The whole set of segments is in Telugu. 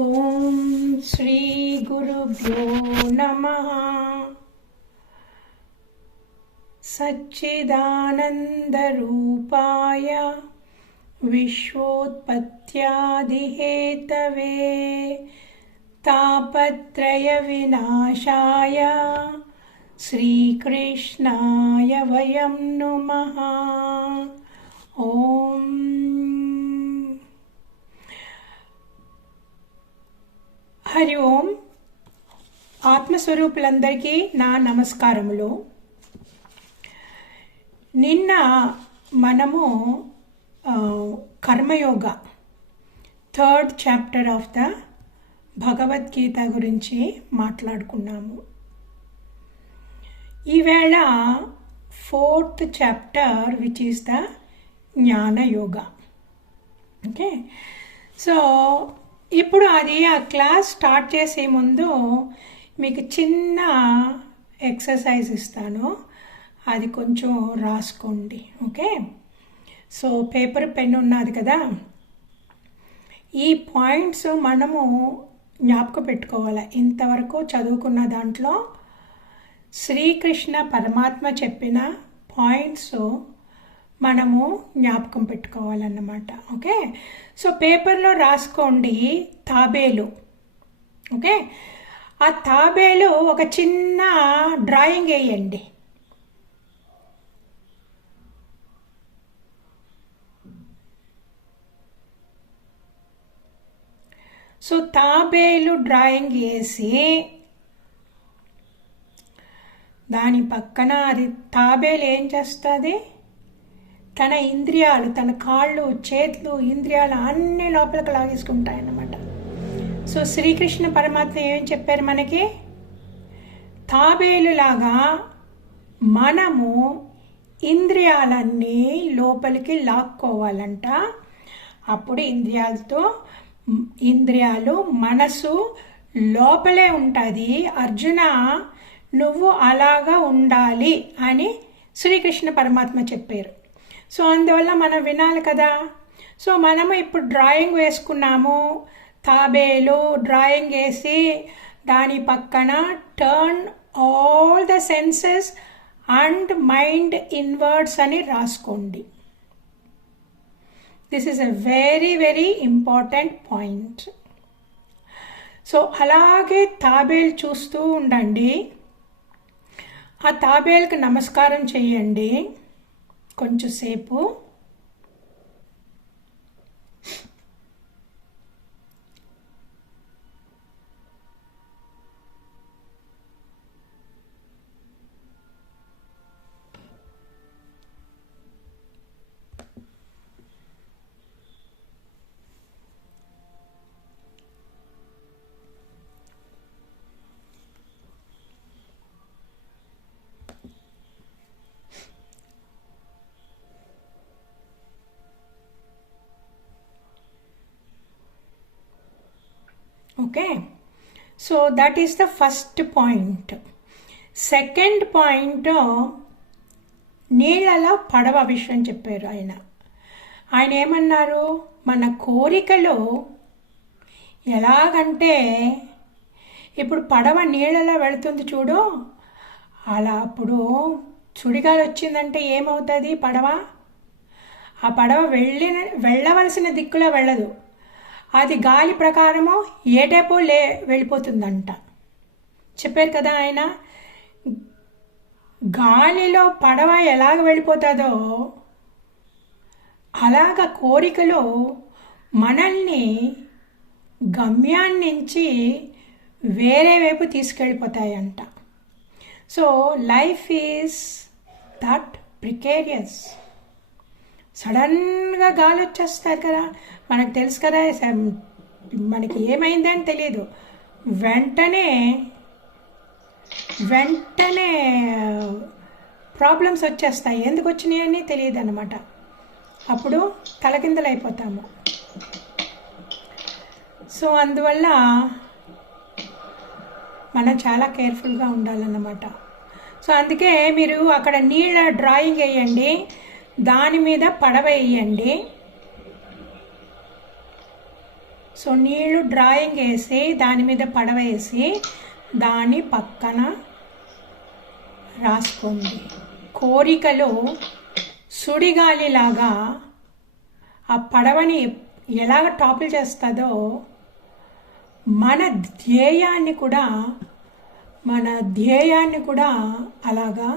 ఓం శ్రీ గురుభ్యో నమః. సచ్చిదానందరూపాయ విశ్వోత్పత్యాదిహేతవే తాపత్రయ వినాశాయ శ్రీకృష్ణాయ వయం నమః. ఓం హరి ఓం. ఆత్మస్వరూపులందరికీ నా నమస్కారములు. నిన్న మనము Karmayoga 3rd chapter of the Bhagavad Gita గురించి మాట్లాడుకున్నాము. ఈవేళ 4th chapter which is the Jnanayoga. Okay, so ఇప్పుడు ఆ క్లాస్ స్టార్ట్ చేసే ముందు మీకు చిన్న ఎక్సర్సైజ్ ఇస్తాను, అది కొంచెం రాసుకోండి. ఓకే, సో పేపర్ పెన్ ఉన్నది కదా, ఈ పాయింట్స్ మనము జ్ఞాపకం పెట్టుకోవాలి. ఇంతవరకు చదువుకున్న దాంట్లో శ్రీకృష్ణ పరమాత్మ చెప్పిన పాయింట్స్ మనము జ్ఞాపకం పెట్టుకోవాలన్నమాట. ఓకే, సో పేపర్లో రాసుకోండి తాబేలు. ఓకే, ఆ తాబేలు ఒక చిన్న డ్రాయింగ్ వేయండి. సో తాబేలు డ్రాయింగ్ వేసి దాని పక్కన అది తాబేలు ఏం చేస్తుంది, తన ఇంద్రియాలు, తన కాళ్ళు, చేతులు, ఇంద్రియాలు అన్ని లోపలికి లాగేసుకుంటాయన్నమాట. సో శ్రీకృష్ణ పరమాత్మ ఏం చెప్పారు మనకి, తాబేలులాగా మనము ఇంద్రియాలన్నీ లోపలికి లాక్కోవాలంట. అప్పుడు ఇంద్రియాలు మనసు లోపలే ఉంటుంది. అర్జున, నువ్వు అలాగా ఉండాలి అని శ్రీకృష్ణ పరమాత్మ చెప్పారు. సో అందువల్ల మనం వినాలి కదా. సో మనము ఇప్పుడు డ్రాయింగ్ వేసుకున్నాము, తాబేలు డ్రాయింగ్ వేసి దాని పక్కన turn all the senses and mind inwards అని రాసుకోండి. This is a very very important point. So అలాగే తాబేలు చూస్తూ ఉండండి. ఆ తాబేలుకి నమస్కారం చేయండి కొంచెంసేపు. Okay, so that is the first point. Second point, నీళ్ళలో పడవ విషయం చెప్పారు ఆయన. ఏమన్నారు, మన కోరికలు ఎలాగంటే ఇప్పుడు పడవ నీళ్ళలో వెళుతుంది చూడు, అలా అప్పుడు సుడిగాలి వచ్చిందంటే ఏమవుతుంది పడవ? ఆ పడవ వెళ్ళవలసిన దిక్కులో వెళ్ళదు, అది గాలి ప్రకారము ఏటేపో వెళ్ళిపోతుందంట. చెప్పారు కదా ఆయన. గాలిలో పడవ ఎలాగ వెళ్ళిపోతుందో అలాగ కోరికలు మనల్ని గమ్యాన్నించి వేరే వైపు తీసుకెళ్ళిపోతాయంట. So life is that precarious. సడన్గా గాలి వచ్చేస్తారు కదా, మనకు తెలుసు కదా, మనకి ఏమైందని తెలియదు, వెంటనే ప్రాబ్లమ్స్ వచ్చేస్తాయి. ఎందుకు వచ్చినాయని తెలియదు అన్నమాట. అప్పుడు తలకిందులు అయిపోతాము. సో అందువల్ల మనం చాలా కేర్ఫుల్గా ఉండాలన్నమాట. సో అందుకే మీరు అక్కడ నీళ్ళ డ్రాయింగ్ వేయండి, దాని మీద పడవ వేయండి. సో నీళ్ళు డ్రాయింగ్ వేసి దాని మీద పడవేసి దాని పక్కన రాసుకోండి. కోరికలు సుడిగాలిలాగా ఆ పడవని ఎలాగ టాపుల్ చేస్తుందో మన ధ్యేయాన్ని కూడా అలాగా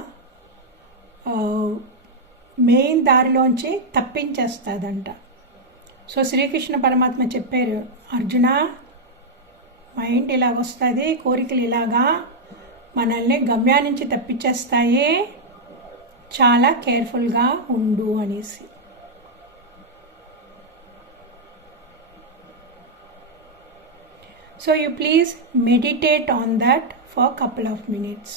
మెయిన్ దారిలోంచి తప్పించేస్తుందంట. సో శ్రీకృష్ణ పరమాత్మ చెప్పారు, అర్జున మైండ్ ఇలాగ వస్తుంది, కోరికలు ఇలాగా మనల్ని గమ్యాన్నించి తప్పించేస్తాయి, చాలా కేర్ఫుల్గా ఉండు అనేసి. So you please meditate on that for a couple of minutes.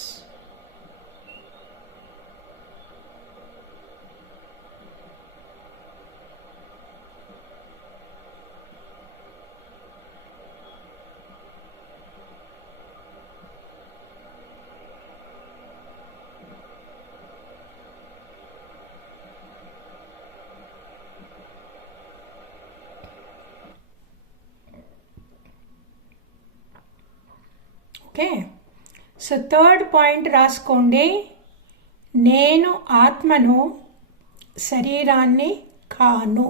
Okay, so third point రాసుకోండి. నేను ఆత్మను, శరీరాన్ని కాను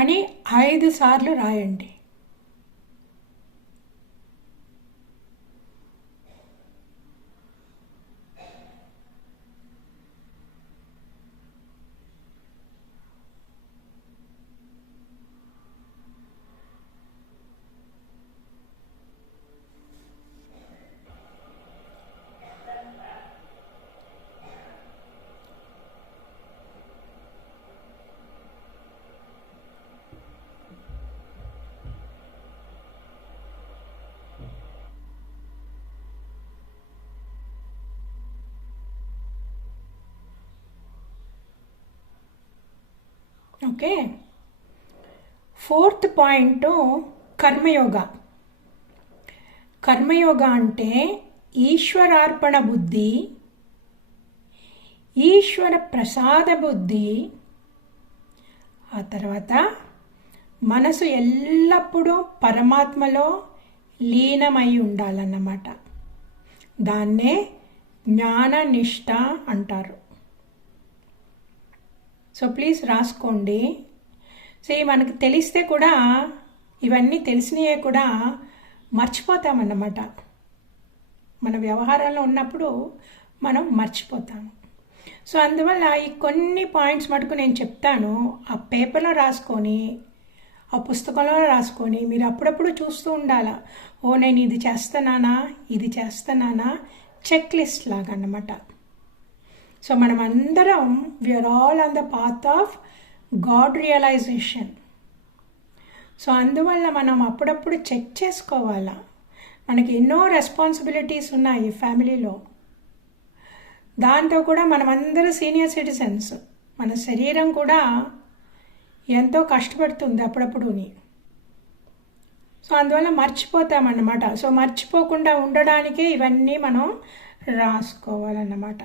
అని 5 సార్లు రాయండి. Okay, fourth point karma yoga. Karma yoga అంటే ఈశ్వరార్పణ బుద్ధి, ఈశ్వర ప్రసాద బుద్ధి, ఆ తర్వాత మనసు ఎల్లప్పుడూ పరమాత్మలో లీనమై ఉండాలన్నమాట. దాన్నే జ్ఞాననిష్ట అంటారు. సో ప్లీజ్ రాసుకోండి. సో మనకు తెలిస్తే కూడా, ఇవన్నీ తెలిసినవే కూడా మర్చిపోతామన్నమాట. మన వ్యవహారంలో ఉన్నప్పుడు మనం మర్చిపోతాము. సో అందువల్ల ఈ కొన్ని పాయింట్స్ మటుకు నేను చెప్తాను, ఆ పేపర్లో రాసుకొని, ఆ పుస్తకంలో రాసుకొని మీరు అప్పుడప్పుడు చూస్తూ ఉండాలా. ఓ నేను ఇది చేస్తున్నానా చెక్ లిస్ట్ లాగా అన్నమాట. సో మనం అందరం we are all on the path of god realization. So అందువల్ల మనం అప్పుడప్పుడు చెక్ చేసుకోవాలా. మనకి ఎన్నో రెస్పాన్సిబిలిటీస్ ఉన్నాయి ఫ్యామిలీలో. దాంతో కూడా మనమందరూ సీనియర్ సిటిజన్స్. మన శరీరం కూడా ఎంతో కష్టపడుతుంది అప్పుడప్పుడుని. సో అందువల్ల మర్చిపోతామన్నమాట. సో మర్చిపోకుండా ఉండడానికే ఇవన్నీ మనం రాసుకోవాలన్నమాట.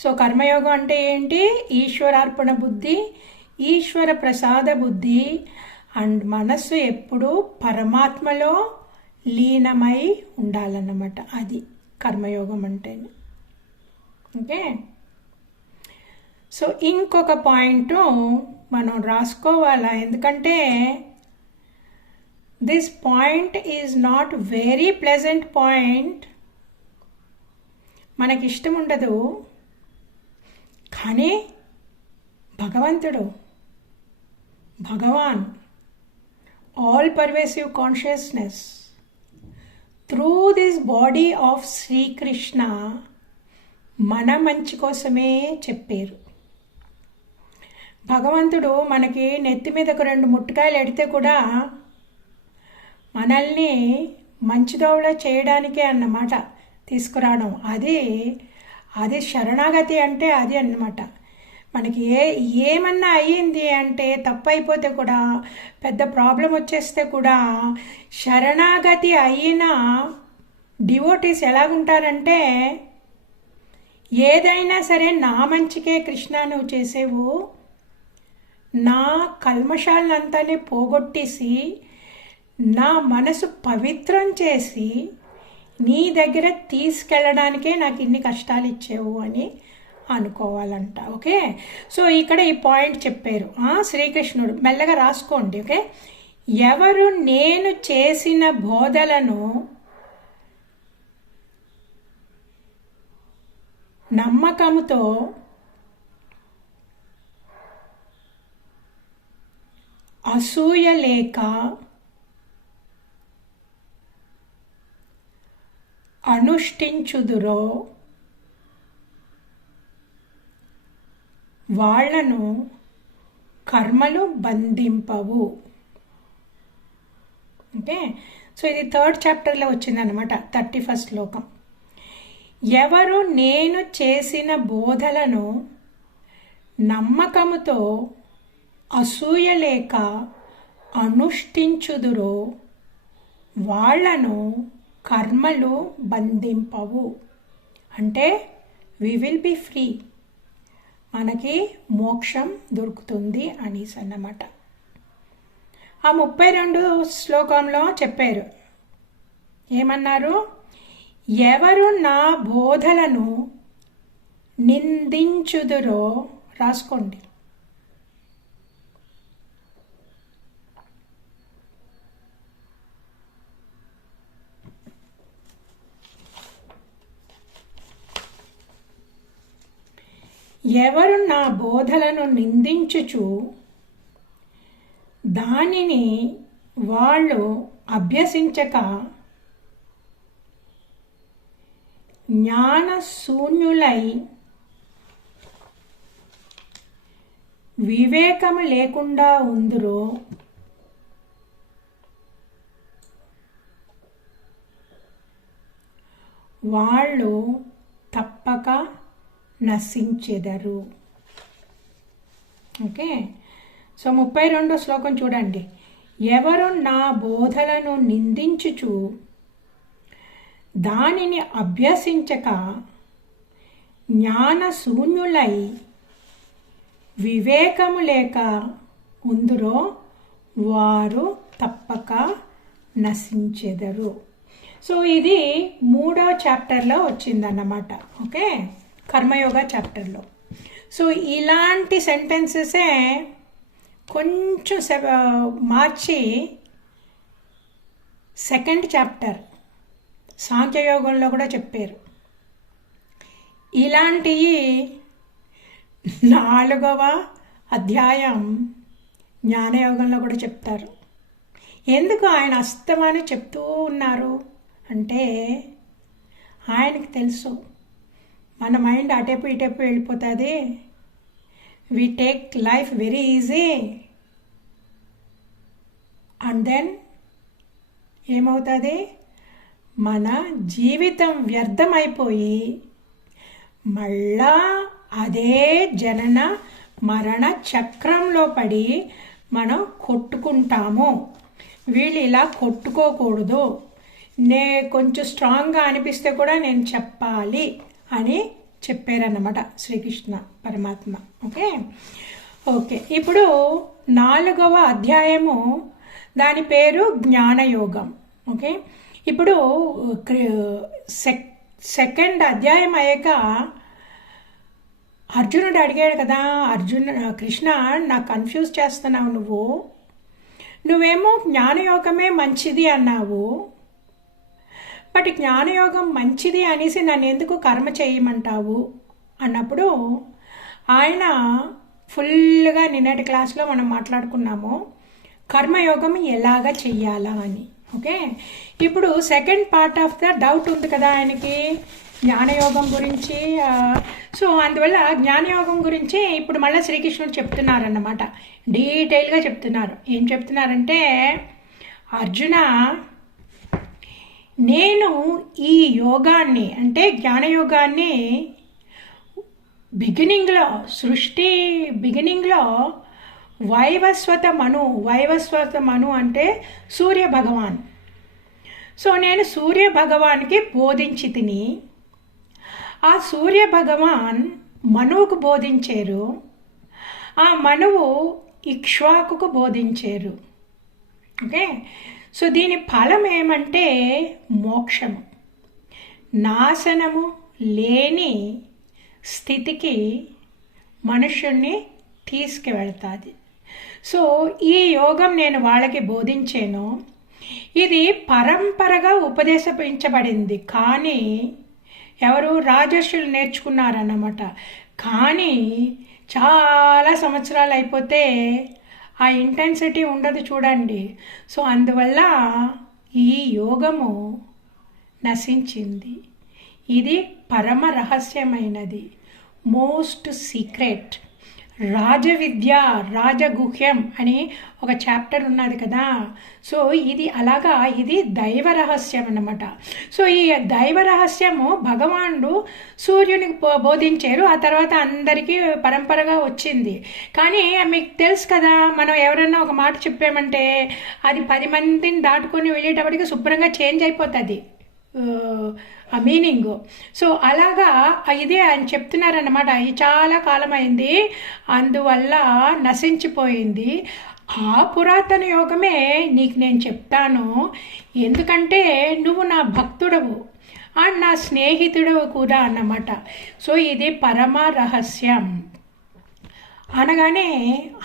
సో కర్మయోగం అంటే ఏంటి? ఈశ్వరార్పణ బుద్ధి, ఈశ్వర ప్రసాద బుద్ధి అండ్ మనస్సు ఎప్పుడూ పరమాత్మలో లీనమై ఉండాలన్నమాట. అది కర్మయోగం అంటే. ఓకే, సో ఇంకొక పాయింట్ మనం రాసుకోవాలా, ఎందుకంటే this point is not very pleasant point. మనకి ఇష్టం ఉండదు, కానీ Bhagavan all pervasive consciousness through this body of Sri Krishna మన మంచి కోసమే చెప్పారు. భగవంతుడు మనకి నెత్తి మీద ఒక 2 ముట్టుకాయలు ఎడితే కూడా మనల్ని మంచిదోవలో చేయడానికే అన్నమాట తీసుకురావడం. అది శరణాగతి అంటే అది అన్నమాట. మనకి ఏమన్నా అయ్యింది అంటే, తప్పు అయిపోతే కూడా, పెద్ద ప్రాబ్లం వచ్చేస్తే కూడా, శరణాగతి అయిన డివోటీస్ ఎలాగుంటారంటే, ఏదైనా సరే నా మంచికే కృష్ణ నువ్వు చేసేవు, నా కల్మషాలనంతానే పోగొట్టేసి నా మనసు పవిత్రం చేసి నీ దగ్గర తీసుకెళ్ళడానికే నాకు ఇన్ని కష్టాలు ఇచ్చేవు అని అనుకోవాలంట. ఓకే, సో ఇక్కడ ఈ పాయింట్ చెప్పారు శ్రీకృష్ణుడు. మెల్లగా రాసుకోండి. ఓకే, ఎవరు నేను చేసిన బోధలను నమ్మకంతో అసూయ లేక అనుష్ఠించుదురో వాళ్లను కర్మలు బంధింపవు. ఓకే, సో ఇది 3rd చాప్టర్లో వచ్చిందనమాట, 31st శ్లోకం. ఎవరు నేను చేసిన బోధలను నమ్మకముతో అసూయ లేక అనుష్ఠించుదురో వాళ్లను కర్మలు బంధింపవు. అంటే వి విల్ బి ఫ్రీ, మనకి మోక్షం దొరుకుతుంది అనేసి అన్నమాట. ఆ 32 శ్లోకంలో చెప్పారు, ఏమన్నారు? ఎవరు నా బోధలను నిందించుదురో, రాసుకోండి, ఎవరు నా బోధలను నిందించుచు దానిని వాళ్ళు అభ్యసించక జ్ఞానశూన్యులై వివేకము లేకుండా ఉందురో వాళ్ళు తప్పక నశించెదరు. ఓకే, సో 32వ శ్లోకం చూడండి. ఎవరు నా బోధలను నిందించుచు దానిని అభ్యసించక జ్ఞానశూన్యులై వివేకము లేక ఉందురో వారు తప్పక నశించెదరు. సో ఇది 3వ చాప్టర్లో వచ్చిందన్నమాట. ఓకే, కర్మయోగ చాప్టర్లో. సో ఇలాంటి సెంటెన్సెసే కొంచెం మార్చి 2nd చాప్టర్ సాంఖ్యయోగంలో కూడా చెప్పారు. ఇలాంటివి 4వ అధ్యాయం జ్ఞానయోగంలో కూడా చెప్తారు. ఎందుకు ఆయన అస్తమానం చెప్తూ ఉన్నారు అంటే ఆయనకి తెలుసు మన మైండ్ అటేపు ఇటేపు వెళ్ళిపోతుంది. We take life very easy and then ఏమవుతుంది, మన జీవితం వ్యర్థమైపోయి మళ్ళా అదే జనన మరణ చక్రంలో పడి మనం కొట్టుకుంటాము. వీళ్ళు ఇలా కొట్టుకోకూడదు, కొంచెం స్ట్రాంగ్గా అనిపిస్తే కూడా నేను చెప్పాలి అని చెప్పారన్నమాట శ్రీకృష్ణ పరమాత్మ. ఓకే, ఇప్పుడు 4వ అధ్యాయము, దాని పేరు జ్ఞానయోగం. ఓకే, ఇప్పుడు 2nd అధ్యాయం అయ్యాక అర్జునుడు అడిగాడు కదా, కృష్ణ నాకు కన్ఫ్యూజ్ చేస్తున్నావు, నువ్వేమో జ్ఞానయోగమే మంచిది అన్నావు, బట్ జ్ఞానయోగం మంచిది అనేసి నన్ను ఎందుకు కర్మ చేయమంటావు అన్నప్పుడు ఆయన ఫుల్గా నిన్నటి క్లాస్లో మనం మాట్లాడుకున్నాము కర్మయోగం ఎలాగ చెయ్యాలా అని. ఓకే, ఇప్పుడు 2nd part of the doubt ఉంది కదా ఆయనకి జ్ఞానయోగం గురించి. సో అందువల్ల జ్ఞానయోగం గురించి ఇప్పుడు మళ్ళీ శ్రీకృష్ణుడు చెప్తున్నారన్నమాట, డీటెయిల్గా చెప్తున్నారు. ఏం చెప్తున్నారంటే, అర్జున నేను ఈ యోగాన్ని అంటే జ్ఞానయోగాన్ని సృష్టి బిగినింగ్లో వైవస్వత మను అంటే సూర్య భగవాన్. సో నేను సూర్య భగవాన్కి బోధించి తిని, ఆ సూర్య భగవాన్ మనువుకు బోధించారు. ఆ మనువు ఇక్ష్వాకుకు బోధించారు. ఓకే, సో దీని ఫలం ఏమంటే మోక్షము, నాశనము లేని స్థితికి మనుష్యుణ్ణి తీసుకువెళ్తుంది. సో ఈ యోగం నేను వాళ్ళకి బోధించాను. ఇది పరంపరగా ఉపదేశించబడింది, కానీ ఎవరు రాజర్షులు నేర్చుకున్నారన్నమాట. కానీ చాలా సంవత్సరాలు అయిపోతే ఆ ఇంటెన్సిటీ ఉండదు చూడండి. సో అందువల్ల ఈ యోగము నశించింది. ఇది పరమ రహస్యమైనది, మోస్ట్ సీక్రెట్. రాజవిద్య, రాజగుహ్యం అని ఒక చాప్టర్ ఉన్నది కదా. సో ఇది అలాగా, ఇది దైవ రహస్యం అన్నమాట. సో ఈ దైవ రహస్యము భగవానుడు సూర్యునికి బోధించారు. ఆ తర్వాత అందరికీ పరంపరగా వచ్చింది. కానీ మీకు తెలుసు కదా, మనం ఎవరన్నా ఒక మాట చెప్పామంటే అది 10 మందిని దాటుకొని వెళ్ళేటప్పటికి శుభ్రంగా చేంజ్ అయిపోతుంది ఆ మీనింగ్. సో అలాగా ఇదే ఆయన చెప్తున్నారన్నమాట. ఇది చాలా కాలం అయింది, అందువల్ల నశించిపోయింది. ఆ పురాతన యోగమే నీకు నేను చెప్తాను, ఎందుకంటే నువ్వు నా భక్తుడవు అండ్ నా స్నేహితుడవు కూడా అన్నమాట. సో ఇది పరమ రహస్యం అనగానే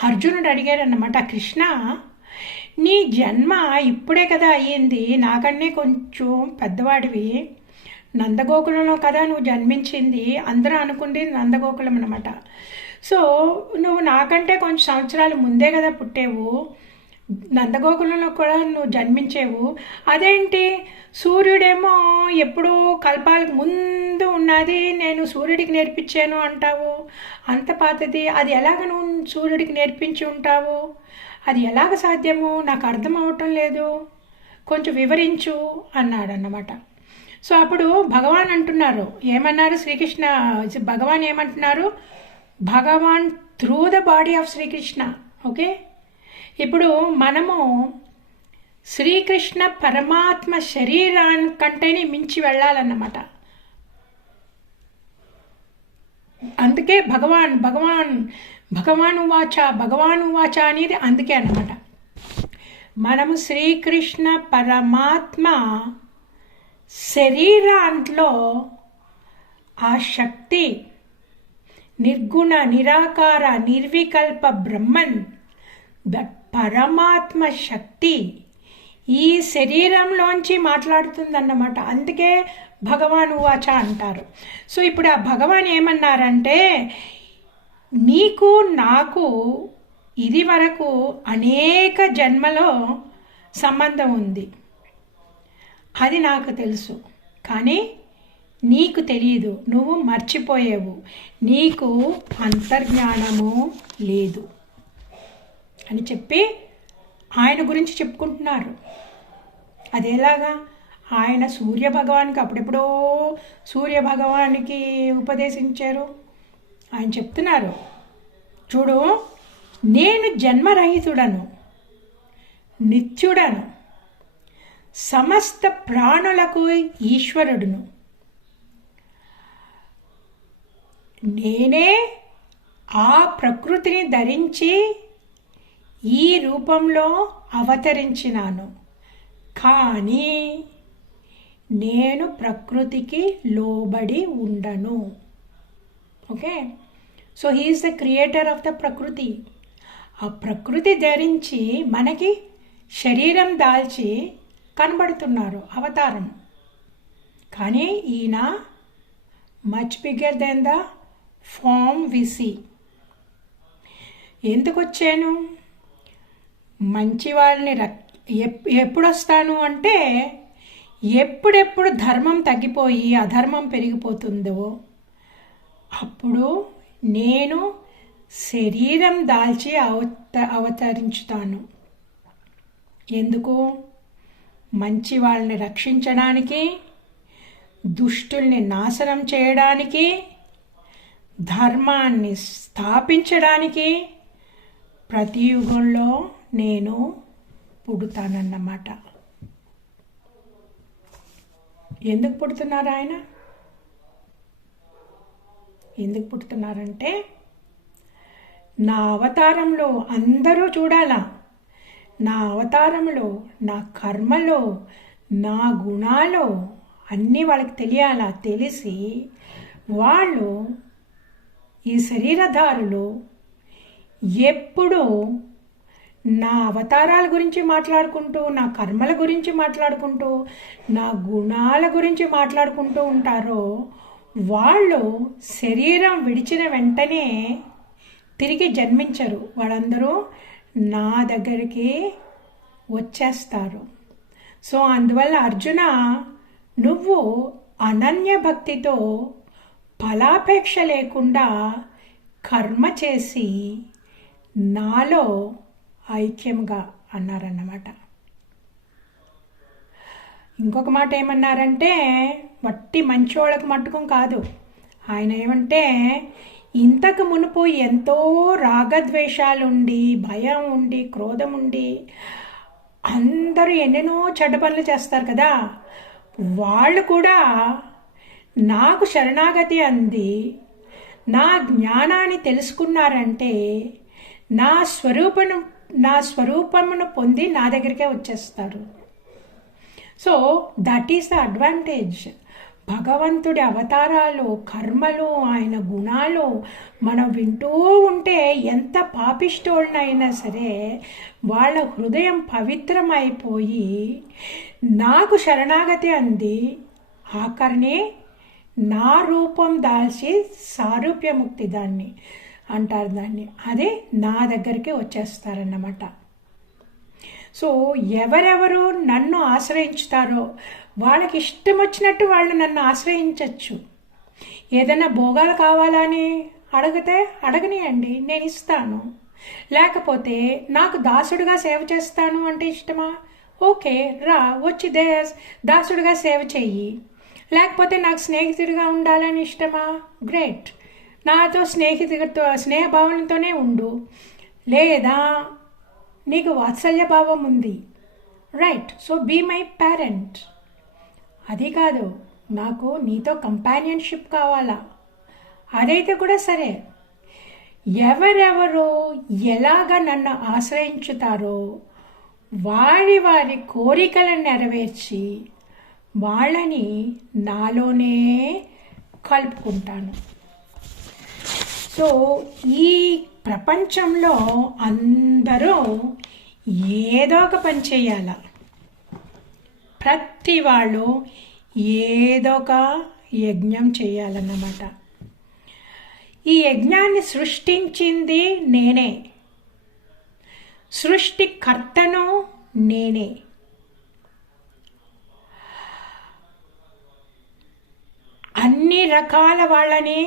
అర్జునుడు అడిగాడన్నమాట, కృష్ణ నీ జన్మ ఇప్పుడే కదా అయ్యింది, నాకన్నీ కొంచెం పెద్దవాడివి, నందగోకులంలో కదా నువ్వు జన్మించింది, అందరూ అనుకుంది నందగోకులం అనమాట. సో నువ్వు నాకంటే కొంచెం సంవత్సరాలు ముందే కదా పుట్టేవు, నందగోకులంలో కూడా నువ్వు జన్మించేవు. అదేంటి సూర్యుడేమో ఎప్పుడూ కల్పాలకు ముందు ఉన్నది, నేను సూర్యుడికి నేర్పించాను అంటావు, అంత పాతది, అది ఎలాగ నువ్వు సూర్యుడికి నేర్పించి ఉంటావు, అది ఎలాగ సాధ్యము, నాకు అర్థం అవటం లేదు, కొంచెం వివరించు అన్నాడన్నమాట. సో అప్పుడు భగవాన్ అంటున్నారు, ఏమన్నారు శ్రీకృష్ణ, భగవాన్ ఏమంటున్నారు, Bhagavan through the body of Sri Krishna. Okay, ఇప్పుడు మనము శ్రీకృష్ణ పరమాత్మ శరీరానికంటేనే మించి వెళ్ళాలన్నమాట. అందుకే భగవాన్ ఉవాచ అనేది అందుకే అన్నమాట. మనము శ్రీకృష్ణ పరమాత్మ శరీరాంట్లో ఆ శక్తి, నిర్గుణ నిరాకార నిర్వికల్ప బ్రహ్మన్, దట్ పరమాత్మ శక్తి ఈ శరీరంలోంచి మాట్లాడుతుందన్నమాట. అందుకే భగవాన్ ఉవాచ అంటారు. సో ఇప్పుడు ఆ భగవాన్ ఏమన్నారంటే, నీకు నాకు ఇది వరకు అనేక జన్మలో సంబంధం ఉంది, అది నాకు తెలుసు, కానీ నీకు తెలియదు, నువ్వు మర్చిపోయావు, నీకు అంతర్జ్ఞానము లేదు అని చెప్పి ఆయన గురించి చెప్పుకుంటున్నారు. అదేలాగా ఆయన సూర్య భగవానికి అప్పుడెప్పుడో సూర్య భగవానికి ఉపదేశించారు. ఆయన చెప్తున్నారు, చూడు నేను జన్మరహితుడను, నిత్యుడను, సమస్త ప్రాణులకు ఈశ్వరుడును, నేనే ఆ ప్రకృతిని ధరించి ఈ రూపంలో అవతరించినాను, కానీ నేను ప్రకృతికి లోబడి ఉండను. Okay, so he is the creator of the ప్రకృతి. ఆ ప్రకృతి ధరించి మనకి శరీరం దాల్చి కనబడుతున్నారు అవతారం, కానీ ఈయన much bigger than the form we see. ఎందుకు వచ్చాను, మంచి వాళ్ళని ఎప్పుడు వస్తాను అంటే, ఎప్పుడెప్పుడు ధర్మం తగ్గిపోయి అధర్మం పెరిగిపోతుందో అప్పుడు నేను శరీరం దాల్చి అవతరించుతాను. ఎందుకు, మంచి వాళ్ళని రక్షించడానికి, దుష్టుల్ని నాశనం చేయడానికి, ధర్మాన్ని స్థాపించడానికి ప్రతి యుగంలో నేను పుడతానన్నమాట. ఎందుకు పుడుతున్నారు ఆయన, ఎందుకు పుడుతున్నారంటే నా అవతారంలో అందరూ చూడాలా, నా అవతారంలో నా కర్మలో నా గుణాలు అన్నీ వాళ్ళకి తెలియాలా. తెలిసి వాళ్ళు ఈ శరీరధారులు ఎప్పుడూ నా అవతారాల గురించి మాట్లాడుకుంటూ, నా కర్మల గురించి మాట్లాడుకుంటూ, నా గుణాల గురించి మాట్లాడుకుంటూ ఉంటారో వాళ్ళు శరీరం విడిచిన వెంటనే తిరిగి జన్మించరు. వాళ్ళందరూ నా దగ్గరికి వచ్చేస్తారు. సో అందువల్ల అర్జున, నువ్వు అనన్య భక్తితో ఫలాపేక్ష లేకుండా కర్మ చేసి నాలో ఐక్యంగా అన్నారన్నమాట. ఇంకొక మాట ఏమన్నారంటే, వట్టి మంచోళ్ళకు మట్టుకం కాదు. ఆయన ఏమంటే, ఇంతకు మునుపు ఎంతో రాగద్వేషాలుండి, భయం ఉండి, క్రోధం ఉండి, అందరూ ఎన్నెన్నో చెడ్డ పనులు చేస్తారు కదా, వాళ్ళు కూడా నాకు శరణాగతి అంది నా జ్ఞానాన్ని తెలుసుకున్నారంటే నా స్వరూపమును పొంది నా దగ్గరికే వచ్చేస్తారు. So that is the advantage. భగవంతుడి అవతారాలు, కర్మలు, ఆయన గుణాలు మనం వింటూ ఉంటే ఎంత పాపిష్టోళ్ళనైనా సరే వాళ్ళ హృదయం పవిత్రమైపోయి నాకు శరణాగతి అంది, ఆఖరిని నా రూపం దాల్చి సారూప్యముక్తి దాన్ని అంటారు, దాన్ని అదే నా దగ్గరికి వచ్చేస్తారన్నమాట. సో ఎవరెవరు నన్ను ఆశ్రయించుతారో వాళ్ళకి ఇష్టం వచ్చినట్టు వాళ్ళు నన్ను ఆశ్రయించవచ్చు. ఏదైనా భోగాలు కావాలని అడిగితే అడగనియండి, నేను ఇస్తాను. లేకపోతే నాకు దాసుడిగా సేవ చేస్తాను అంటే ఇష్టమా, ఓకే రా, వచ్చి దాసుడిగా సేవ చెయ్యి. లేకపోతే నాకు స్నేహితుడిగా ఉండాలని ఇష్టమా, గ్రేట్, నాతో స్నేహభావంతోనే ఉండు. లేదా నీకు వాత్సల్య భావం ఉంది, right, so be my parent. అది కాదు, నాకు నీతో కంపానియన్షిప్ కావాలా, అదైతే కూడా సరే. ఎవరెవరు ఎలాగ నన్ను ఆశ్రయించుతారో వారి వారి కోరికలను నెరవేర్చి వాళ్ళని నాలోనే కలుపుకుంటాను. సో ఈ ప్రపంచంలో అందరూ ఏదో ఒక పని చేయాల, ప్రతి వాళ్ళు ఏదో ఒక యజ్ఞం చేయాలన్నమాట. ఈ యజ్ఞాన్ని సృష్టించింది నేనే, సృష్టికర్తను నేనే. అన్ని రకాల వాళ్ళని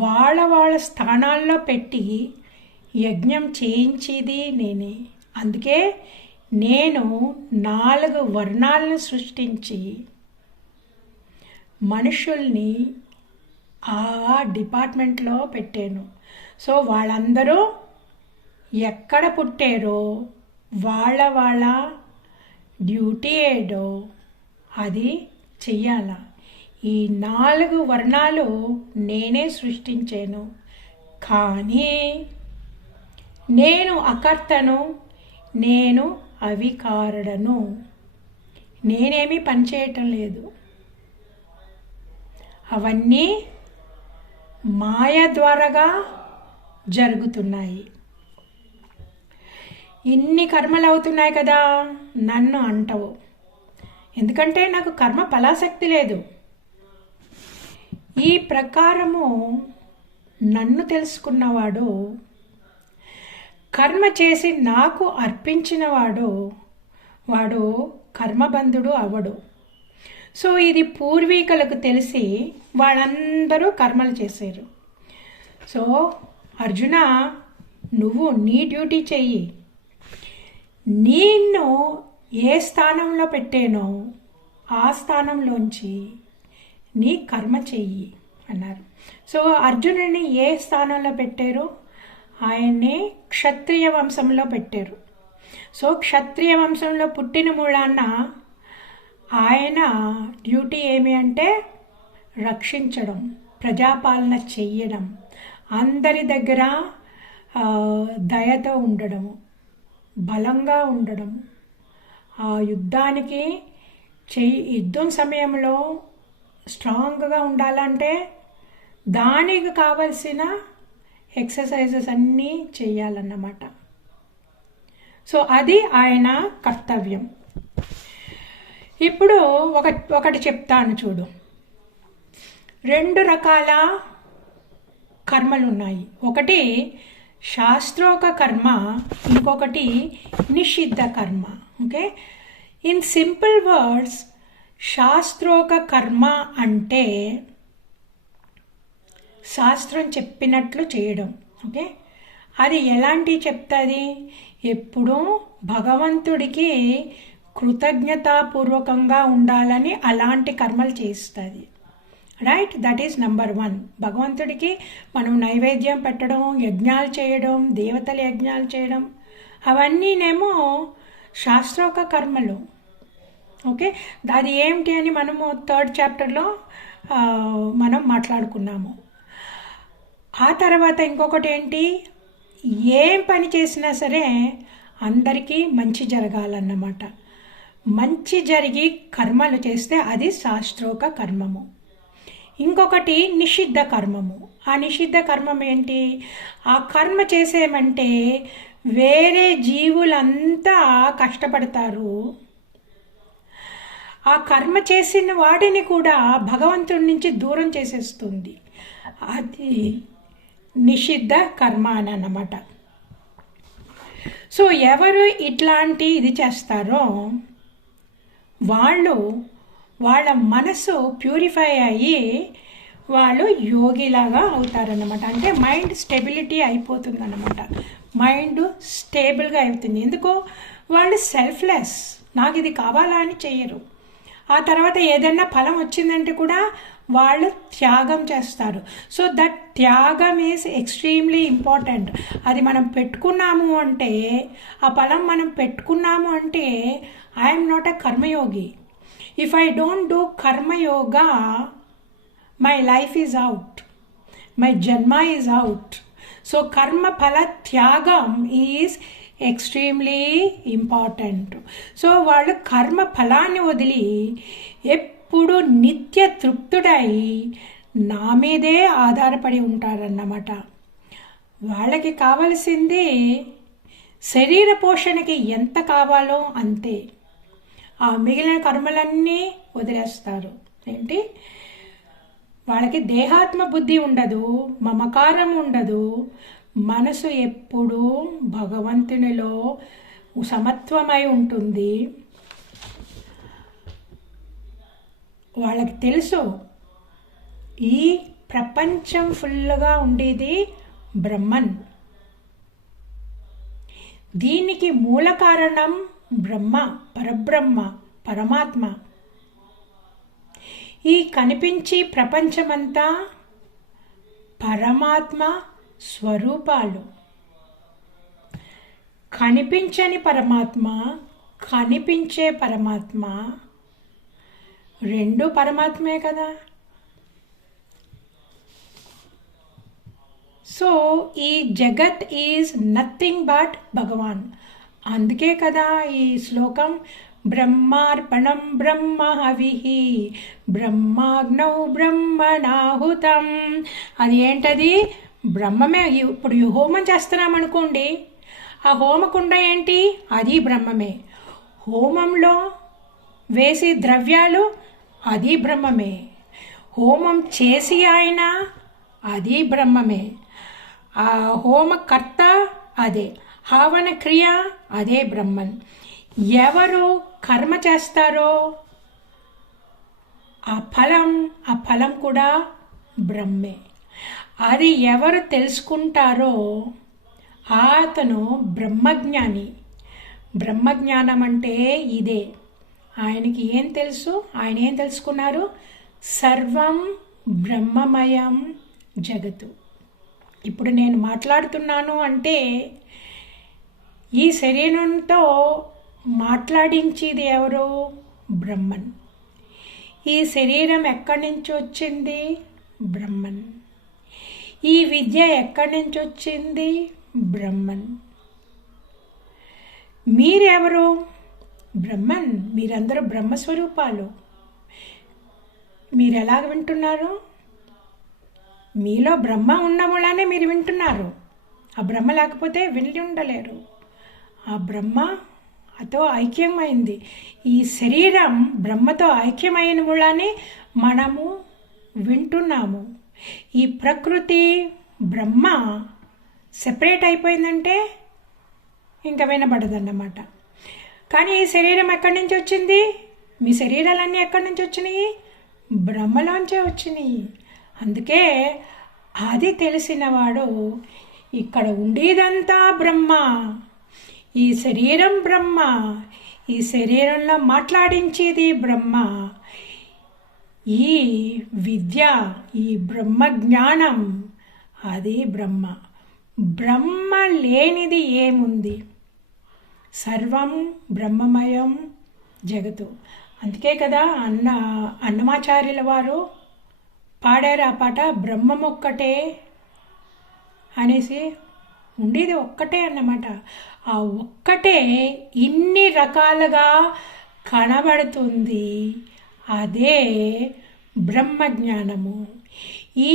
వాళ్ళ స్థానాల్లో పెట్టి యజ్ఞం చేయించేది నేనే. అందుకే నేను 4 వర్ణాలను సృష్టించి మనుషుల్ని ఆ డిపార్ట్మెంట్లో పెట్టాను. సో వాళ్ళందరూ ఎక్కడ పుట్టారో వాళ్ళ డ్యూటీ ఏదో అది చెయ్యాల. ఈ 4 వర్ణాలు నేనే సృష్టించాను, కానీ నేను అకర్తను, నేను అవికారుడను, నేనేమీ పనిచేయటం లేదు. అవన్నీ మాయ ద్వారాగా జరుగుతున్నాయి. ఇన్ని కర్మలు అవుతున్నాయి కదా, నన్ను అంటవు, ఎందుకంటే నాకు కర్మ ఫలాసక్తి లేదు. ఈ ప్రకారము నన్ను తెలుసుకున్నవాడు, కర్మ చేసి నాకు అర్పించినవాడు, వాడు కర్మబంధుడు అవడు. సో ఇది పూర్వీకులకు తెలిసి వాళ్ళందరూ కర్మలు చేశారు. సో అర్జున, నువ్వు నీ డ్యూటీ చెయ్యి, నిన్ను ఏ స్థానంలో పెట్టానో ఆ స్థానంలోంచి నీ కర్మ చెయ్యి అన్నారు. సో అర్జునుడిని ఏ స్థానంలో పెట్టారు, ఆయన్ని క్షత్రియ వంశంలో పెట్టారు. సో క్షత్రియ వంశంలో పుట్టిన మూలాన్న ఆయన డ్యూటీ ఏమి అంటే రక్షించడం, ప్రజాపాలన చెయ్యడం, అందరి దగ్గర దయతో ఉండడము, బలంగా ఉండడము, ఆ యుద్ధానికి యుద్ధం సమయంలో స్ట్రాంగ్గా ఉండాలంటే దానికి కావలసిన ఎక్సర్సైజెస్ అన్నీ చేయాలన్నమాట. సో అది ఆయన కర్తవ్యం. ఇప్పుడు ఒకటి చెప్తాను చూడు. 2 రకాల కర్మలు ఉన్నాయి. ఒకటి శాస్త్రోక కర్మ, ఇంకొకటి నిషిద్ధ కర్మ. ఓకే, ఇన్ సింపుల్ వర్డ్స్ శాస్త్రోక కర్మ అంటే శాస్త్రం చెప్పినట్లు చేయడం. ఓకే, అది ఎలాంటి చెప్తుంది? ఎప్పుడూ భగవంతుడికి కృతజ్ఞతాపూర్వకంగా ఉండాలని అలాంటి కర్మలు చేస్తుంది. Right, that is number 1. భగవంతుడికి మనం నైవేద్యం పెట్టడం, యజ్ఞాలు చేయడం, దేవతల యజ్ఞాలు చేయడం, అవన్నీనేమో శాస్త్రోక కర్మలు. ఓకే, అది ఏమిటి అని మనము 3rd చాప్టర్లో మనం మాట్లాడుకున్నాము. ఆ తర్వాత ఇంకొకటి ఏంటి, ఏం పని చేసినా సరే అందరికీ మంచి జరగాలన్నమాట. మంచి జరిగి కర్మలు చేస్తే అది శాస్త్రోక కర్మము. ఇంకొకటి నిషిద్ధ కర్మము. ఆ నిషిద్ధ కర్మం ఏంటి? ఆ కర్మ చేసేమంటే వేరే జీవులంతా కష్టపడతారు, ఆ కర్మ చేసిన వాడిని కూడా భగవంతుడి నుంచి దూరం చేసేస్తుంది. అది నిషిద్ధ కర్మ అని అన్నమాట. సో ఎవరు ఇట్లాంటి ఇది చేస్తారో వాళ్ళ మనసు ప్యూరిఫై అయ్యి వాళ్ళు యోగిలాగా అవుతారన్నమాట. అంటే మైండ్ స్టెబిలిటీ అయిపోతుంది అన్నమాట. మైండ్ స్టేబుల్గా అవుతుంది. ఎందుకో వాళ్ళు సెల్ఫ్లెస్, నాకు ఇది కావాలా అని చెయ్యరు. ఆ తర్వాత ఏదైనా ఫలం వచ్చిందంటే కూడా వాళ్ళు త్యాగం చేస్తారు. So that tyagam is extremely important. అది మనం పెట్టుకున్నాము అంటే, ఆ ఫలం మనం పెట్టుకున్నాము అంటే I'm not a karmayogi. If I don't do karmayoga, my life is out, my janma is out. So కర్మ ఫల త్యాగం ఈజ్ ఎక్స్ట్రీమ్లీ ఇంపార్టెంట్. సో వాళ్ళు కర్మ ఫలాన్ని వదిలి ఎప్పుడు నిత్య తృప్తుడై నా మీదే ఆధారపడి ఉంటారన్నమాట. వాళ్ళకి కావలసింది శరీర పోషణకి ఎంత కావాలో అంతే. ఆ మిగిలిన కర్మలన్నీ వదిలేస్తారు. ఏంటి, వాళ్ళకి దేహాత్మ బుద్ధి ఉండదు, మమకారం ఉండదు, మనసు ఎప్పుడూ భగవంతునిలో సమత్వమై ఉంటుంది. వాళ్ళకి తెలుసు ఈ ప్రపంచం ఫుల్గా ఉండేది బ్రహ్మన్, దీనికి మూల కారణం బ్రహ్మ, పరబ్రహ్మ, పరమాత్మ. ఈ కనిపించి ప్రపంచమంతా పరమాత్మ స్వరూపాలు. కనిపించని పరమాత్మ, కనిపించే పరమాత్మ రెండు పరమాత్మే కదా. సో ఈ జగత్ ఈజ్ నథింగ్ బట్ భగవాన్. అందుకే కదా ఈ శ్లోకం బ్రహ్మార్పణం బ్రహ్మ హవిహి బ్రహ్మాగ్నౌ బ్రహ్మణాహుతం. అది ఏంటది? బ్రహ్మమే. ఇప్పుడు హోమం చేస్తున్నాం అనుకోండి, ఆ హోమకుండ ఏంటి? అది బ్రహ్మమే. హోమంలో వేసి ద్రవ్యాలు అది బ్రహ్మమే. హోమం చేసి ఆయన అది బ్రహ్మమే. ఆ హోమకర్త అదే, హవన క్రియ అదే బ్రహ్మన్. ఎవరు కర్మ చేస్తారో ఆ ఫలం కూడా బ్రహ్మే. అది ఎవరు తెలుసుకుంటారో అతను బ్రహ్మజ్ఞాని. బ్రహ్మజ్ఞానం అంటే ఇదే. ఆయనకి ఏం తెలుసు? ఆయన ఏం తెలుసుకున్నారు? సర్వం బ్రహ్మమయం జగత్తు. ఇప్పుడు నేను మాట్లాడుతున్నాను అంటే ఈ శరీరంతో మాట్లాడించేది ఎవరు? బ్రహ్మన్. ఈ శరీరం ఎక్కడి నుంచి వచ్చింది? బ్రహ్మన్. ఈ విద్య ఎక్కడి నుంచి వచ్చింది? బ్రహ్మన్. మీరెవరు? బ్రహ్మన్. మీరందరూ బ్రహ్మస్వరూపాలు. మీరు ఎలాగ వింటున్నారు? మీలో బ్రహ్మ ఉన్న వల్లనే మీరు వింటున్నారు. ఆ బ్రహ్మ లేకపోతే విని ఉండలేరు. ఆ బ్రహ్మతో ఐక్యమైంది. ఈ శరీరం బ్రహ్మతో ఐక్యమైన వల్లనే మనము వింటున్నాము. ఈ ప్రకృతి బ్రహ్మ సెపరేట్ అయిపోయిందంటే ఇంకా వినబడదన్నమాట. కానీ ఈ శరీరం ఎక్కడి నుంచి వచ్చింది? మీ శరీరాలన్నీ ఎక్కడి నుంచి వచ్చినాయి? బ్రహ్మలోంచే వచ్చినాయి. అందుకే అది తెలిసినవాడు ఇక్కడ ఉండేదంతా బ్రహ్మ, ఈ శరీరం బ్రహ్మ, ఈ శరీరంలో మాట్లాడించేది బ్రహ్మ, ఈ విద్య, ఈ బ్రహ్మ జ్ఞానం అది బ్రహ్మ. బ్రహ్మ లేనిది ఏముంది? సర్వం బ్రహ్మమయం జగత్తు. అందుకే కదా అన్నమాచార్యుల వారు పాడారు ఆ పాట, బ్రహ్మమొక్కటే అనేసి. ఉండేది ఒక్కటే అన్నమాట. ఆ ఒక్కటే ఇన్ని రకాలుగా కనబడుతుంది. అదే బ్రహ్మజ్ఞానము. ఈ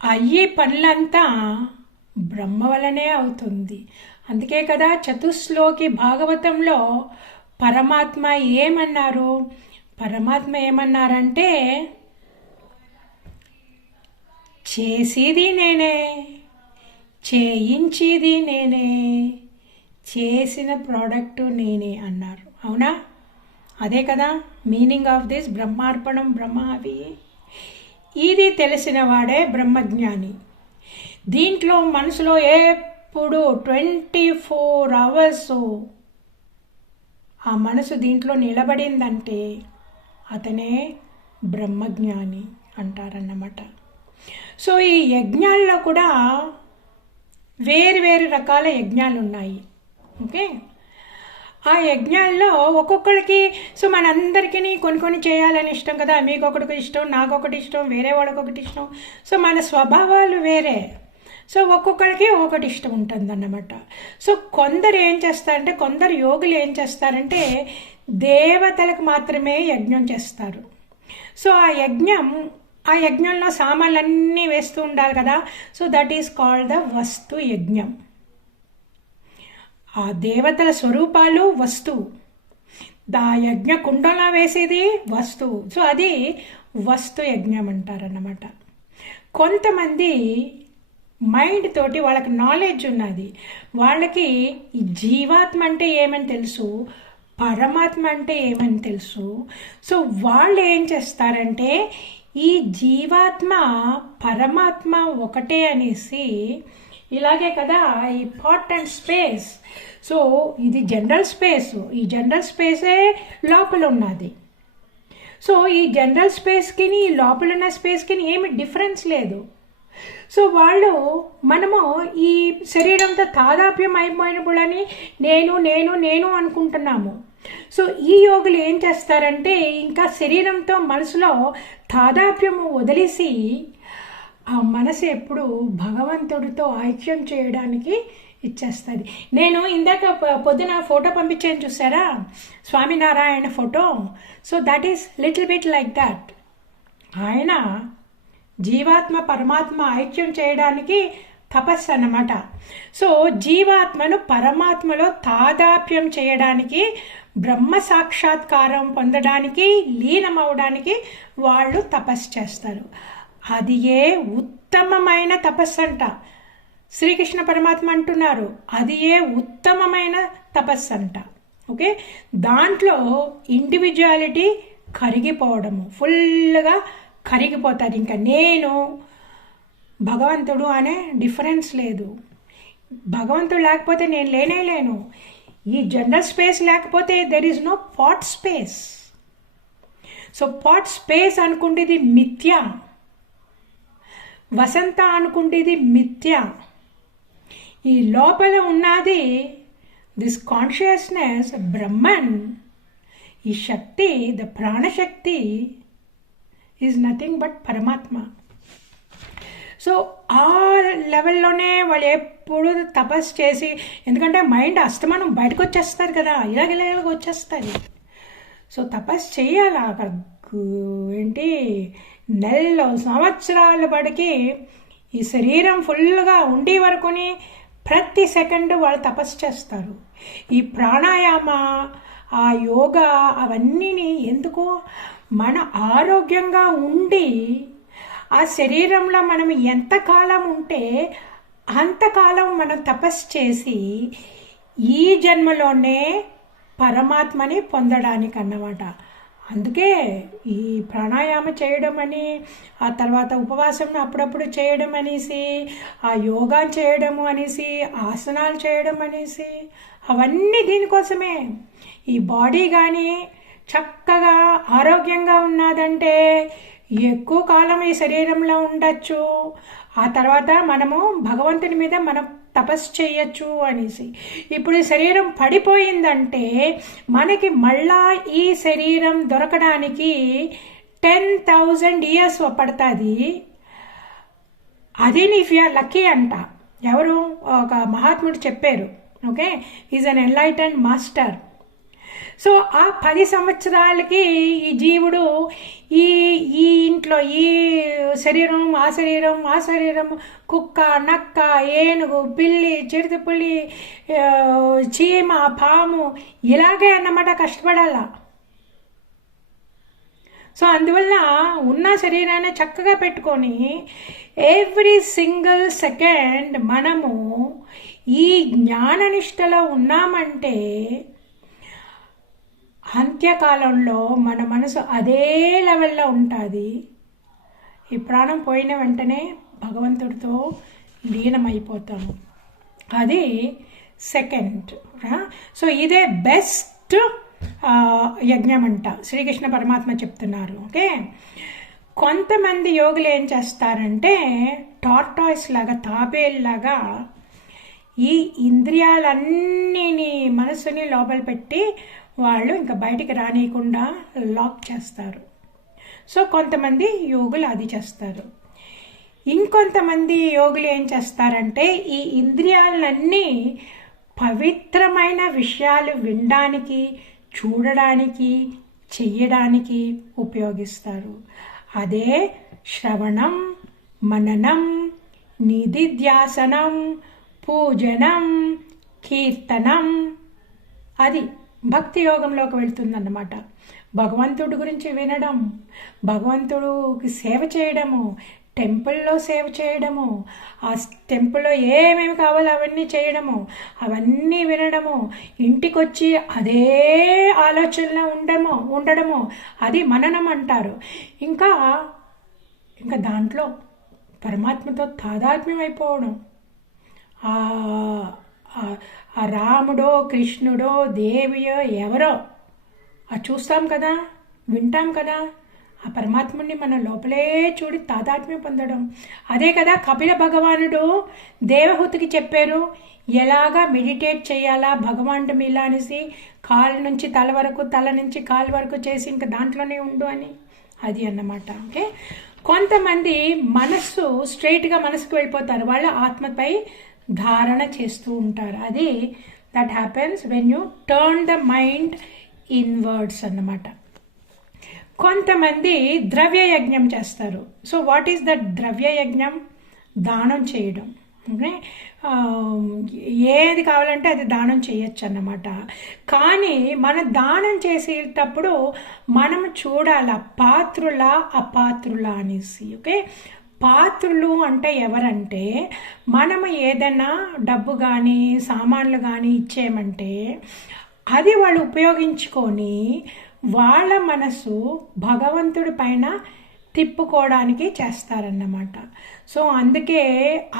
అయ్యే పనులంతా బ్రహ్మ వలనే అవుతుంది. అందుకే కదా చతుశ్లోకి భాగవతంలో పరమాత్మ ఏమన్నారు? పరమాత్మ ఏమన్నారంటే, చేసేది నేనే, చేయించేది నేనే, చేసిన ప్రోడక్ట్ నేనే అన్నారు. అవునా? అదే కదా మీనింగ్ ఆఫ్ దిస్ బ్రహ్మార్పణం బ్రహ్మావి. ఇది తెలిసిన వాడే బ్రహ్మజ్ఞాని. దీంట్లో మనసులో ఎప్పుడు 24 hours ఆ మనసు దీంట్లో నిలబడిందంటే అతనే బ్రహ్మజ్ఞాని అంటారన్నమాట. సో ఈ యజ్ఞాల్లో కూడా వేరు వేరు రకాల యజ్ఞాలు ఉన్నాయి. ఓకే, ఆ యజ్ఞాల్లో ఒక్కొక్కరికి, సో మనందరికీ కొన్ని చేయాలని ఇష్టం కదా. మీకొకటికి ఇష్టం, నాకొకటి ఇష్టం, వేరే వాళ్ళకొకటి ఇష్టం. సో మన స్వభావాలు వేరే. సో ఒక్కొక్కరికి ఒకటి ఇష్టం ఉంటుంది అన్నమాట. సో కొందరు ఏం చేస్తారంటే, కొందరు యోగులు ఏం చేస్తారంటే దేవతలకు మాత్రమే యజ్ఞం చేస్తారు. సో ఆ యజ్ఞంలో సామాన్లన్నీ వేస్తూ ఉండాలి కదా. So that is called the వస్తు యజ్ఞం. ఆ దేవతల స్వరూపాలు వస్తువు, ఆ యజ్ఞ కుండంలో వేసేది వస్తువు. సో అది వస్తు యజ్ఞం అంటారన్నమాట. కొంతమంది మైండ్ తోటి వాళ్ళకి నాలెడ్జ్ ఉన్నది, వాళ్ళకి ఈ జీవాత్మ అంటే ఏమని తెలుసు, పరమాత్మ అంటే ఏమని తెలుసు. సో వాళ్ళు ఏం చేస్తారంటే ఈ జీవాత్మ పరమాత్మ ఒకటే అనేసి, ఇలాగే కదా ఈ పాట్ అండ్ స్పేస్. సో ఇది జనరల్ స్పేస్, ఈ జనరల్ స్పేసే లోపల ఉన్నది. సో ఈ జనరల్ స్పేస్కి ఈ లోపల ఉన్న స్పేస్కి ఏమి డిఫరెన్స్ లేదు. సో మనము ఈ శరీరంతో తాదాప్యం అయిపోయినప్పుడని నేను నేను నేను అనుకుంటున్నాము. సో ఈ యోగులు ఏం చేస్తారంటే ఇంకా శరీరంతో మనసులో తాదాప్యము వదిలేసి ఆ మనసు ఎప్పుడు భగవంతుడితో ఐక్యం చేయడానికి ఇచ్చేస్తుంది. నేను ఇందాక పొద్దున ఫోటో పంపించాను చూసారా, Swaminarayan photo. So that is little bit like that. ఆయన జీవాత్మ పరమాత్మ ఐక్యం చేయడానికి తపస్సు అన్నమాట. సో జీవాత్మను పరమాత్మలో తాదాప్యం చేయడానికి, బ్రహ్మ సాక్షాత్కారం పొందడానికి, లీనమవడానికి వాళ్ళు తపస్సు చేస్తారు. అది ఏ ఉత్తమమైన తపస్సు అంట. శ్రీకృష్ణ పరమాత్మ అంటున్నారు అది ఏ ఉత్తమమైన తపస్సు అంట. ఓకే, దాంట్లో ఇండివిజువాలిటీ కరిగిపోవడము, ఫుల్గా కరిగిపోతారు. ఇంకా నేను భగవంతుడు అనే డిఫరెన్స్ లేదు. భగవంతుడు లేకపోతే నేను లేను. ఈ జనరల్ స్పేస్ లేకపోతే there is no pot space. So pot space అనుకుంటేది మిథ్య, వసంత అనుకుంటేది మిథ్య. ఈ లోపల ఉన్నది దిస్ కాన్షియస్నెస్ బ్రహ్మన్, ఈ శక్తి, ద ప్రాణశక్తి ఈజ్ నథింగ్ బట్ పరమాత్మ. సో ఆ లెవెల్లోనే వాళ్ళు ఎప్పుడు తపస్సు చేసి, ఎందుకంటే మైండ్ అస్తమానం బయటకు వచ్చేస్తారు కదా, ఇలాగ వచ్చేస్తుంది. సో తపస్సు చేయాలి అక్కడ ఏంటి నెలలో సంవత్సరాల పడికి ఈ శరీరం ఫుల్గా ఉండే వరకుని ప్రతి సెకండ్ వాళ్ళు తపస్సు చేస్తారు. ఈ ప్రాణాయామ, ఆ యోగా అవన్నీ ఎందుకు, మన ఆరోగ్యంగా ఉండి ఆ శరీరంలో మనం ఎంతకాలం ఉంటే అంతకాలం మనం తపస్సు చేసి ఈ జన్మలోనే పరమాత్మని పొందడానికి అన్నమాట. అందుకే ఈ ప్రాణాయామ చేయడం అని, ఆ తర్వాత ఉపవాసం అప్పుడప్పుడు చేయడం అనేసి, ఆ యోగా చేయడము అనేసి, ఆసనాలు చేయడం అనేసి, అవన్నీ దీనికోసమే. ఈ బాడీ కానీ చక్కగా ఆరోగ్యంగా ఉన్నదంటే ఎక్కువ కాలం ఈ శరీరంలో ఉండొచ్చు. ఆ తర్వాత మనము భగవంతుని మీద మనం తపస్సు చేయొచ్చు అనేసి. ఇప్పుడు ఈ శరీరం పడిపోయిందంటే మనకి మళ్ళా ఈ శరీరం దొరకడానికి 10,000 years పడుతుంది. అది ఇఫ్ యూ ఆర్ లక్కీ అంట. ఎవరు, ఒక మహాత్ముడు చెప్పారు. Okay, is an enlightened master. So ఆ 10 సంవత్సరాలకి ఈ జీవుడు ఈ ఇంట్లో ఈ శరీరం ఆ శరీరం కుక్క, నక్క, ఏనుగు, పిల్లి, చిరుతపులి, చీమ, పాము ఇలాగే అన్నమాట కష్టపడాల. సో అందువల్ల ఉన్న శరీరాన్ని చక్కగా పెట్టుకొని ఎవ్రీ సింగిల్ సెకండ్ మనము ఈ జ్ఞాననిష్టలో ఉన్నామంటే అంత్యకాలంలో మన మనసు అదే లెవెల్లో ఉంటుంది. ఈ ప్రాణం పోయిన వెంటనే భగవంతుడితో లీనమైపోతాము. అది సెకండ్. సో ఇదే బెస్ట్ యజ్ఞం అంట శ్రీకృష్ణ పరమాత్మ చెప్తున్నారు. ఓకే, కొంతమంది యోగులు ఏం చేస్తారంటే టార్టాయిస్ లాగా, తాబేల్లాగా ఈ ఇంద్రియాలన్నీ మనసుని లోపల పెట్టి వాళ్ళు ఇంకా బయటికి రానియకుండా లాక్ చేస్తారు. సో కొంతమంది యోగులు అది చేస్తారు. ఇంకొంతమంది యోగులు ఏం చేస్తారంటే ఈ ఇంద్రియాలన్నీ పవిత్రమైన విషయాలు వినడానికి, చూడడానికి, చెయ్యడానికి ఉపయోగిస్తారు. అదే శ్రవణం, మననం, నిధిధ్యాసనం, పూజనం, కీర్తనం. అది భక్తి యోగంలోకి వెళ్తుందన్నమాట. భగవంతుడి గురించి వినడం, భగవంతుడికి సేవ చేయడము, టెంపుల్లో సేవ చేయడము, ఆ టెంపుల్లో ఏమేమి కావాలో అవన్నీ చేయడము, అవన్నీ వినడము, ఇంటికి వచ్చి అదే ఆలోచనలో ఉండడము అది మననం అంటారు. ఇంకా దాంట్లో పరమాత్మతో తాదాత్మ్యం అయిపోవడం. ఆ రాముడో, కృష్ణుడో, దేవియో ఎవరో అది చూస్తాం కదా, వింటాం కదా, ఆ పరమాత్ముడిని మన లోపలే చూడి తాదాత్మ్యం పొందడం. అదే కదా కపిల భగవానుడు దేవహూతికి చెప్పారు, ఎలాగా మెడిటేట్ చేయాలా భగవానుడు మీలా అనేసి, కాలు నుంచి తల వరకు, తల నుంచి కాలు వరకు చేసి ఇంకా దాంట్లోనే ఉండు అని. అది అన్నమాట. ఓకే, కొంతమంది మనస్సు స్ట్రైట్గా మనసుకు వెళ్ళిపోతారు, వాళ్ళ ఆత్మపై ధారణ చేస్తూ ఉంటారు. అది that happens when you turn the mind inwards అన్నమాట. కొంతమంది ద్రవ్య యజ్ఞం చేస్తారు. సో వాట్ ఈస్ దట్ ద్రవ్య యజ్ఞం? దానం చేయడం. ఓకే, ఏది కావాలంటే అది దానం చేయొచ్చు అన్నమాట. కానీ మన దానం చేసేటప్పుడు మనం చూడాల పాత్రులా అపాత్రులా అనేసి. ఓకే, పాత్రులు అంటే ఎవరంటే మనము ఏదైనా డబ్బు కానీ సామాన్లు కానీ ఇచ్చేయమంటే అది వాళ్ళు ఉపయోగించుకొని వాళ్ళ మనసు భగవంతుడి పైన తిప్పుకోవడానికి చేస్తారన్నమాట. సో అందుకే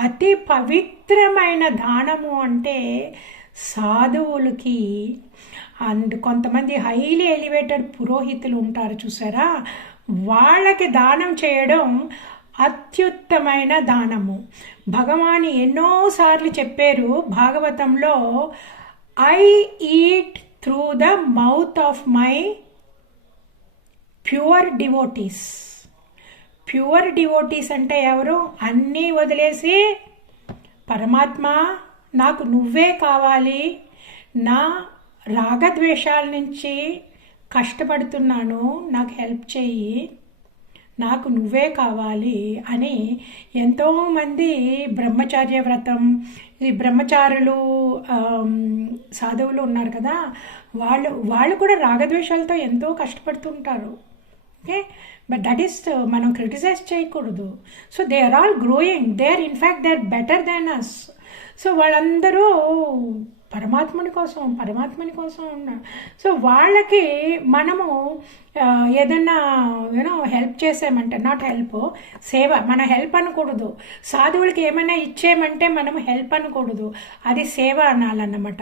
అతి పవిత్రమైన దానము అంటే సాధువులకి అండ్ కొంతమంది హైలీ ఎలివేటెడ్ పురోహితులు ఉంటారు చూసారా, వాళ్ళకి దానం చేయడం అత్యుత్తమైన దానము. భగవాన్ ఎన్నోసార్లు చెప్పారు భాగవతంలో, I eat through the mouth of my pure devotees. Pure devotees అంటే ఎవరు? అన్నీ వదిలేసి పరమాత్మ నాకు నువ్వే కావాలి, నా రాగద్వేషాల నుంచి కష్టపడుతున్నాను, నాకు హెల్ప్ చేయి, నాకు నువ్వే కావాలి అని ఎంతోమంది బ్రహ్మచర్య వ్రతం, ఈ బ్రహ్మచారులు సాధువులు ఉన్నారు కదా, వాళ్ళు కూడా రాగద్వేషాలతో ఎంతో కష్టపడుతుంటారు. ఓకే, బట్ దట్ ఈస్ మనం క్రిటిసైజ్ చేయకూడదు. So they are all growing, they are in fact they are better than us. So వాళ్ళందరూ పరమాత్మని కోసం ఉన్నారు. సో వాళ్ళకి మనము ఏదన్నా హెల్ప్ చేసామంటే, నాట్ హెల్ప్, సేవ, మన హెల్ప్ అనకూడదు. సాధువులకి ఏమైనా ఇచ్చేయమంటే మనము హెల్ప్ అనకూడదు, అది సేవ అనాలన్నమాట.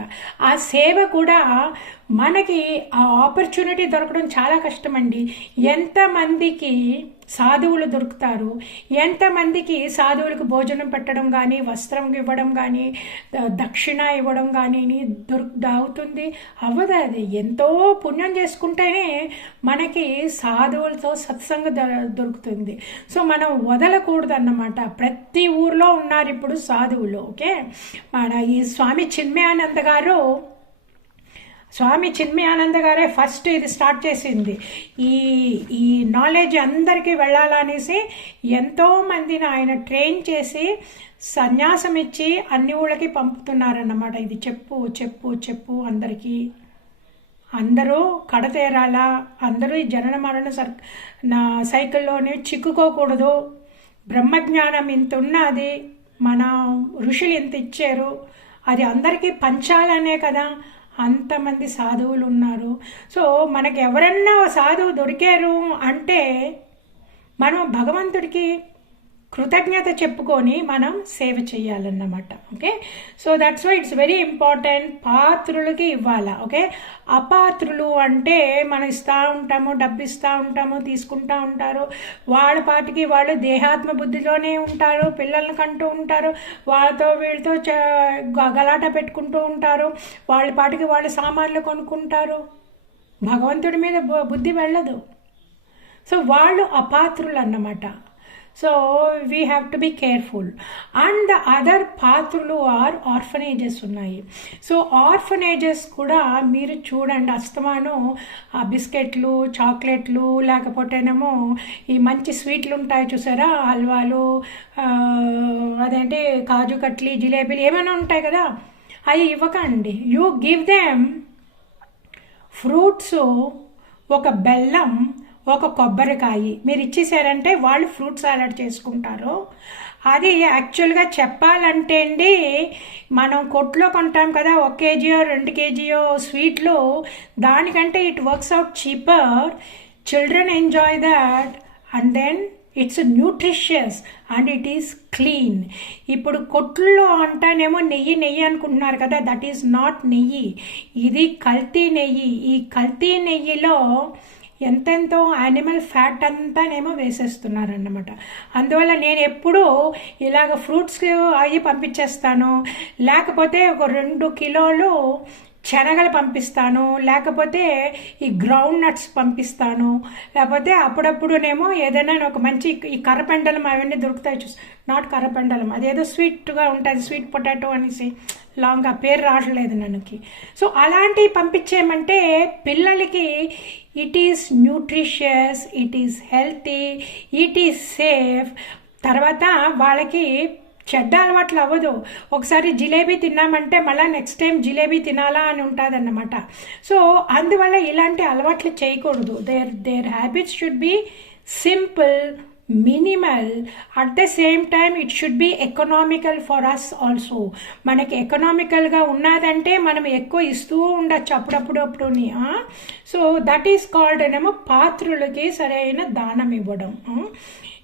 ఆ సేవ కూడా మనకి ఆ ఆపర్చునిటీ దొరకడం చాలా కష్టమండి. ఎంతమందికి సాధువులు దొరుకుతారు, ఎంతమందికి సాధువులకు భోజనం పెట్టడం కానీ, వస్త్రం ఇవ్వడం కానీ, దక్షిణ ఇవ్వడం కానీ అవుతుంది? అవ్వదు. అది ఎంతో పుణ్యం చేసుకుంటేనే మనకి సాధువులతో సత్సంగ దొరుకుతుంది. సో మనం వదలకూడదు అన్నమాట. ప్రతి ఊర్లో ఉన్నారు ఇప్పుడు సాధువులు. ఓకే, మన ఈ స్వామి చిన్మయానంద గారే ఫస్ట్ ఇది స్టార్ట్ చేసింది. ఈ నాలెడ్జ్ అందరికీ వెళ్ళాలనేసి ఎంతోమందిని ఆయన ట్రైన్ చేసి సన్యాసం ఇచ్చి అన్ని ఊళ్ళకి పంపుతున్నారన్నమాట. ఇది చెప్పు చెప్పు చెప్పు అందరికీ, అందరూ కడతేరాలా, అందరూ ఈ జనన మరణ సైకిల్లోనే చిక్కుకోకూడదు. బ్రహ్మజ్ఞానం ఇంత ఉన్నది, మన ఋషులు ఇంత ఇచ్చారు, అది అందరికీ పంచాలనే కదా అంతమంది సాధువులు ఉన్నారు. సో మనకి ఎవరన్నా సాధువు దొరికారు అంటే మనం భగవంతుడికి కృతజ్ఞత చెప్పుకొని మనం సేవ చేయాలన్నమాట. Okay, so that's why it's very important. పాత్రులకి ఇవ్వాలా. ఓకే, అపాత్రులు అంటే మనం ఇస్తూ ఉంటాము, డబ్బు ఇస్తూ ఉంటాము, తీసుకుంటూ ఉంటారు, వాళ్ళ పాటికి వాళ్ళు దేహాత్మ బుద్ధిలోనే ఉంటారు, పిల్లల్ని కంటూ ఉంటారు, వాళ్ళతో వీళ్ళతో గలాట పెట్టుకుంటూ ఉంటారు, వాళ్ళ పాటికి వాళ్ళ సామాన్లు కొనుక్కుంటారు, భగవంతుడి మీద బుద్ధి వెళ్ళదు. సో వాళ్ళు అపాత్రులు అన్నమాట. So we have to be careful. And the other పాత్రలు ఆర్ ఆర్ఫనేజెస్ ఉన్నాయి. సో ఆర్ఫనేజెస్ కూడా మీరు చూడండి, అస్తమానం ఆ బిస్కెట్లు, చాక్లెట్లు, లేకపోతేనేమో ఈ మంచి స్వీట్లు ఉంటాయి చూసారా, హల్వాలు, అదేంటి కాజు కట్లీ, జిలేబీలు ఏమైనా ఉంటాయి కదా, అవి ఇవ్వకండి. యూ గివ్ దెమ్ ఫ్రూట్స్, ఒక బెల్లం, ఒక కొబ్బరికాయ మీరు ఇచ్చేసారంటే వాళ్ళు ఫ్రూట్ సాలడ్ చేసుకుంటారు. అది యాక్చువల్గా చెప్పాలంటే అండి, మనం కొట్లో కొంటాం కదా 1 కేజీయో 2 కేజీయో స్వీట్లు, దానికంటే it works out cheaper. Children enjoy that and then it's nutritious and it is clean. ఇప్పుడు కొట్లో అంటానేమో నెయ్యి అనుకుంటున్నారు కదా, దట్ ఈస్ నాట్ నెయ్యి, ఇది కల్తీ నెయ్యి. ఈ కల్తీ నెయ్యిలో ఎంతెంతో యానిమల్ ఫ్యాట్ అంతానేమో వేసేస్తున్నారన్నమాట. అందువల్ల నేను ఎప్పుడూ ఇలాగ ఫ్రూట్స్ అవి పంపించేస్తాను, లేకపోతే ఒక 2 కిలోలు శనగలు పంపిస్తాను, లేకపోతే ఈ గ్రౌండ్ నట్స్ పంపిస్తాను, లేకపోతే అప్పుడప్పుడునేమో ఏదైనా ఒక మంచి ఈ కర్రపెండలం అవన్నీ దొరుకుతాయి చూసి, నాట్ కర్రపెండలం, అదేదో స్వీట్గా ఉంటుంది, స్వీట్ పొటాటో అనేసి లాంగ్, ఆ పేరు రావట్లేదు మనకి. సో అలాంటివి పంపించేయమంటే పిల్లలకి it is nutritious, it is healthy, it is safe. తర్వాత వాళ్ళకి చెడ్డ అలవాట్లు అవ్వదు. ఒకసారి జిలేబీ తిన్నామంటే మళ్ళీ నెక్స్ట్ టైం జిలేబీ తినాలా అని ఉంటుంది అన్నమాట. సో అందువల్ల ఇలాంటి అలవాట్లు చేయకూడదు. Their habits should be simple, minimal, at the same time it should be economical for us also. మనకి ఎకనామికల్గా ఉన్నదంటే మనం ఎక్కువ ఇస్తూ ఉండొచ్చు అప్పుడప్పుడుని. సో దట్ ఈస్ కాల్డ్ ఏమో పాత్రులకి సరైన దానం ఇవ్వడం.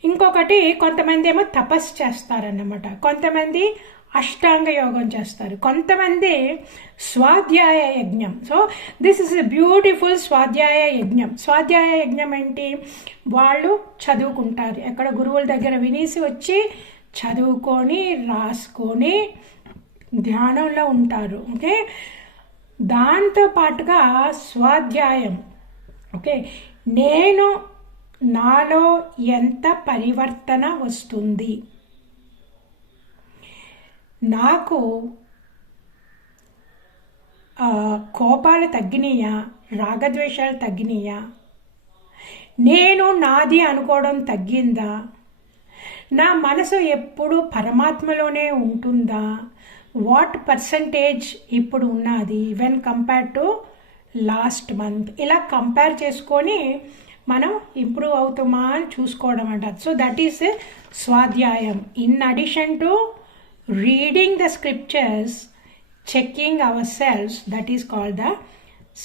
ఇంకొకటి, కొంతమంది ఏమో తపస్సు చేస్తారన్నమాట, కొంతమంది అష్టాంగ యోగం చేస్తారు, కొంతమంది స్వాధ్యాయ యజ్ఞం. So this is a beautiful స్వాధ్యాయ యజ్ఞం. స్వాధ్యాయ యజ్ఞం ఏంటి, వాళ్ళు చదువుకుంటారు, ఎక్కడ గురువుల దగ్గర వినేసి వచ్చి చదువుకొని రాసుకొని ధ్యానంలో ఉంటారు. ఓకే, దాంతో పాటుగా స్వాధ్యాయం. ఓకే, నేను నాలో ఎంత పరివర్తన వస్తుంది, నాకు కోపాలు తగ్గినాయా, రాగద్వేషాలు తగ్గినాయా, నేను నాది అనుకోవడం తగ్గిందా, నా మనసు ఎప్పుడు పరమాత్మలోనే ఉంటుందా, వాట్ పర్సంటేజ్ ఇప్పుడు ఉన్నది when compare to last month, ఇలా కంపేర్ చేసుకొని మనం ఇంప్రూవ్ అవుతామా అని చూసుకోవడం అంటారు. So that is swadhyayam. In addition to reading the scriptures, checking our selves, that is called the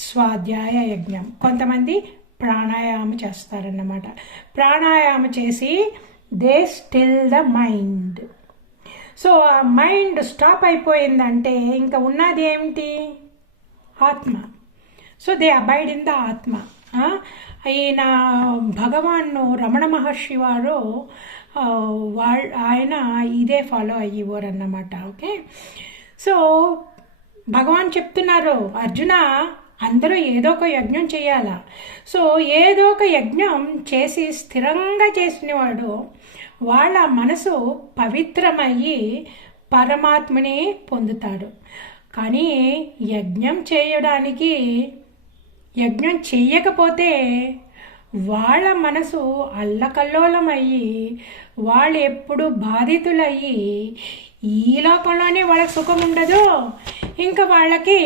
swadhyaya yagnam. కొంతమంది ప్రాణాయామం చేస్తారన్నమాట. ప్రాణాయామం చేసి they still the mind. So ఆ మైండ్ స్టాప్ అయిపోయిందంటే ఇంకా ఉన్నది ఏమిటి? ఆత్మ. So they abide in the atma. ఈయన భగవాన్ రమణ మహర్షి వారు ఆయన ఇదే ఫాలో అయ్యేవారు అన్నమాట. ఓకే, సో భగవాన్ చెప్తున్నారు, అర్జున అందరూ ఏదో ఒక యజ్ఞం చేయాలా. సో ఏదో ఒక యజ్ఞం చేసి స్థిరంగా చేసినవాడు వాళ్ళ మనసు పవిత్రమయ్యి పరమాత్మని పొందుతాడు. కానీ యజ్ఞం చెయ్యకపోతే వాళ్ళ మనసు అల్లకల్లోలమయ్యి వాళ్ళు ఎప్పుడు బాధితులయ్యి ఈ లోకంలోనే వాళ్ళకి సుఖం ఉండదు, ఇంకా వాళ్ళకి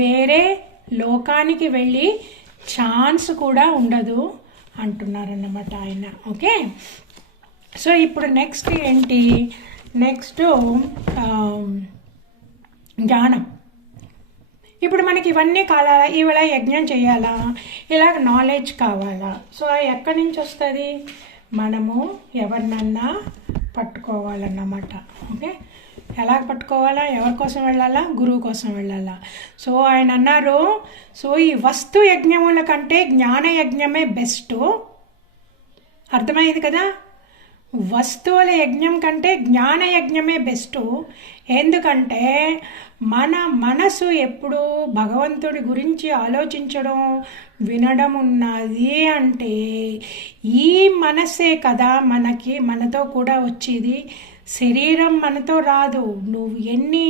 వేరే లోకానికి వెళ్ళి ఛాన్స్ కూడా ఉండదు అంటున్నారన్నమాట ఆయన. ఓకే, సో ఇప్పుడు నెక్స్ట్ ఏంటి? నెక్స్ట్ జ్ఞానం. ఇప్పుడు మనకి ఇవన్నీ కావాలా, ఇవాళ యజ్ఞం చేయాలా, ఇలా నాలెడ్జ్ కావాలా. సో ఎక్కడి నుంచి వస్తుంది? మనము ఎవరినన్నా పట్టుకోవాలన్నమాట. ఓకే, ఎలా పట్టుకోవాలా? ఎవరి కోసం వెళ్ళాలా? గురువు కోసం వెళ్ళాలా. సో ఆయన అన్నారు, సో ఈ వస్తు యజ్ఞముల కంటే జ్ఞాన యజ్ఞమే బెస్ట్. అర్థమైంది కదా? వస్తువుల యజ్ఞం కంటే జ్ఞాన యజ్ఞమే బెస్ట్. ఎందుకంటే మన మనసు ఎప్పుడు భగవంతుడి గురించి ఆలోచించడం, వినడం ఉన్నది అంటే ఈ మనసే కదా మనతో కూడా వచ్చేది. శరీరం మనతో రాదు. నువ్వు ఎన్ని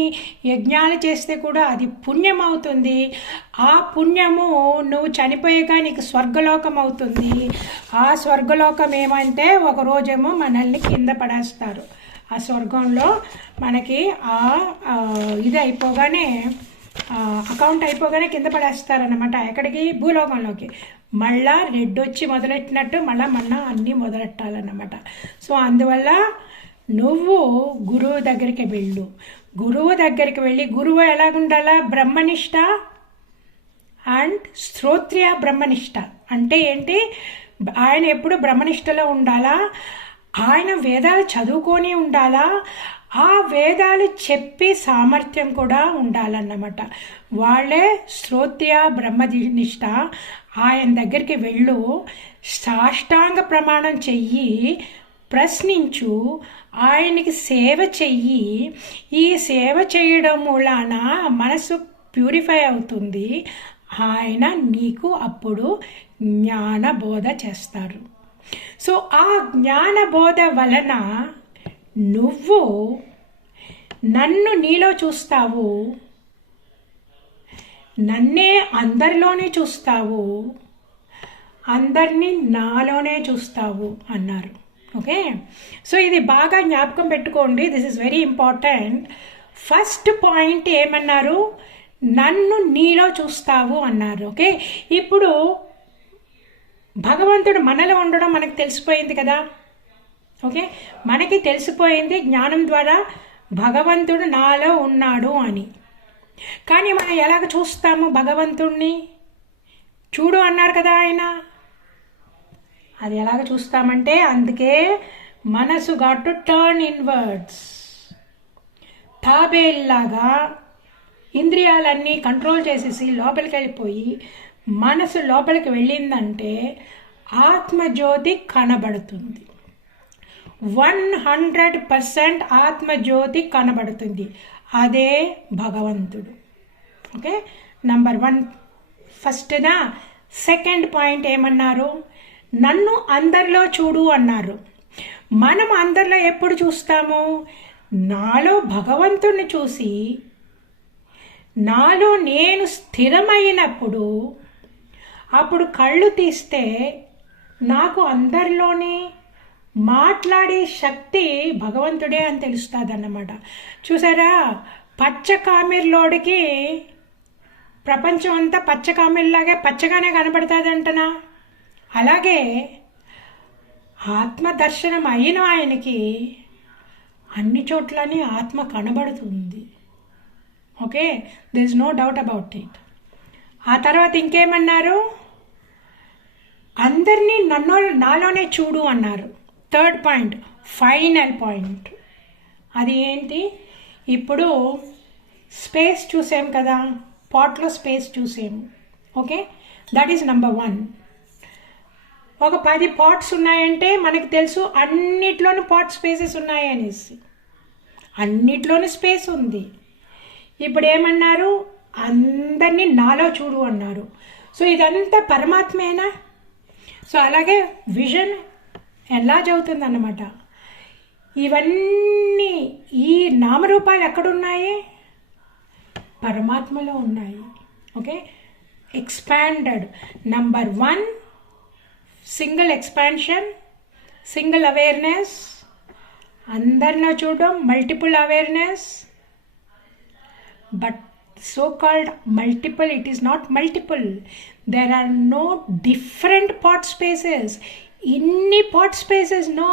యజ్ఞాలు చేస్తే కూడా అది పుణ్యం అవుతుంది. ఆ పుణ్యము నువ్వు చనిపోయాక నీకు స్వర్గలోకం అవుతుంది. ఆ స్వర్గలోకం ఏమంటే ఒకరోజేమో మనల్ని కింద పడేస్తారు. ఆ స్వర్గంలో మనకి ఇది అయిపోగానే అకౌంట్ అయిపోగానే కింద పడేస్తారనమాట. ఎక్కడికి? భూలోకంలోకి. మళ్ళా రెడ్ వచ్చి మొదలెట్టినట్టు మళ్ళా అన్నీ మొదలెట్టాలన్నమాట. సో అందువల్ల నువ్వు గురువు దగ్గరికి వెళ్ళు. గురువు దగ్గరికి వెళ్ళి, గురువు ఎలాగుండాలా? బ్రహ్మనిష్ట అండ్ శ్రోత్రియ బ్రహ్మనిష్ట అంటే ఏంటి? ఆయన ఎప్పుడు బ్రహ్మనిష్టలో ఉండాలా, ఆయన వేదాలు చదువుకొని ఉండాలా, ఆ వేదాలు చెప్పి సామర్థ్యం కూడా ఉండాలన్నమాట. వాళ్ళే శ్రోత్రియ బ్రహ్మనిష్ట. ఆయన దగ్గరికి వెళ్ళు, సాష్టాంగ ప్రమాణం చెయ్యి, ప్రశ్నించు, ఆయనకి సేవ చెయ్యి. ఈ సేవ చేయడం మూలాన మనసు ప్యూరిఫై అవుతుంది. ఆయన నీకు అప్పుడు జ్ఞానబోధ చేస్తారు. సో ఆ జ్ఞానబోధ వలన నువ్వు నన్ను నీలో చూస్తావు, నన్నే అందరిలోనే చూస్తావు, అందరినీ నాలోనే చూస్తావు అన్నారు. ఓకే, సో ఇది బాగా జ్ఞాపకం పెట్టుకోండి. This is very important. First point ఏమన్నారు? నన్ను నీలో చూస్తావు అన్నారు. ఓకే, ఇప్పుడు భగవంతుడు మనలో ఉండడం మనకు తెలిసిపోయింది కదా. ఓకే, మనకి తెలిసిపోయింది జ్ఞానం ద్వారా భగవంతుడు నాలో ఉన్నాడు అని. కానీ మనం ఎలాగ చూస్తాము భగవంతుడిని? చూడు అన్నారు కదా ఆయన. అది ఎలాగ చూస్తామంటే, అందుకే మనసు గాట్ టు టర్న్ ఇన్వర్డ్స్. తాబేల్లాగా ఇంద్రియాలన్నీ కంట్రోల్ చేసేసి లోపలికి వెళ్ళిపోయి మనసు లోపలికి వెళ్ళిందంటే ఆత్మజ్యోతి కనబడుతుంది. 100% ఆత్మజ్యోతి కనబడుతుంది. అదే భగవంతుడు. Okay, number 1 ఫస్ట్దా. సెకండ్ పాయింట్ ఏమన్నారు? నన్ను అందరిలో చూడు అన్నారు. మనం అందరిలో ఎప్పుడు చూస్తాము? నాలో భగవంతుణ్ణి చూసి నాలో నేను స్థిరమైనప్పుడు అప్పుడు కళ్ళు తీస్తే నాకు అందరిలోనే మాట్లాడే శక్తి భగవంతుడే అని తెలుస్తుంది అన్నమాట. చూసారా, పచ్చ కామెర్లోడికి ప్రపంచం అంతా పచ్చ కామెర్లాగే పచ్చగానే కనబడుతుందంటనా. అలాగే ఆత్మదర్శనం అయిన ఆయనకి అన్ని చోట్లని ఆత్మ కనబడుతుంది. Okay, there is no doubt about it. ఆ తర్వాత ఇంకేమన్నారు, అందరినీ నాలోనే చూడు అన్నారు. థర్డ్ పాయింట్, ఫైనల్ పాయింట్, అది ఏంటి, ఇప్పుడు స్పేస్ చూసాం కదా, పాట్లో స్పేస్ చూసాము. Okay, that is number 1. ఒక 10 పాట్స్ ఉన్నాయంటే మనకు తెలుసు అన్నిట్లోనూ పాట్ స్పేసెస్ ఉన్నాయనేసి, అన్నిట్లోనూ స్పేస్ ఉంది. ఇప్పుడు ఏమన్నారు, అందరినీ నాలో చూడు అన్నారు. సో ఇదంతా పరమాత్మేనా? సో అలాగే విజన్ ఎలా చదువుతుంది అన్నమాట. ఇవన్నీ ఈ నామరూపాలు ఎక్కడున్నాయి? పరమాత్మలో ఉన్నాయి. Okay, expanded. Number 1 single expansion, single awareness, అందరిలో చూడడం, multiple awareness. But so called multiple, it is not multiple. There are no different pot spaces. Inni pot spaces, no,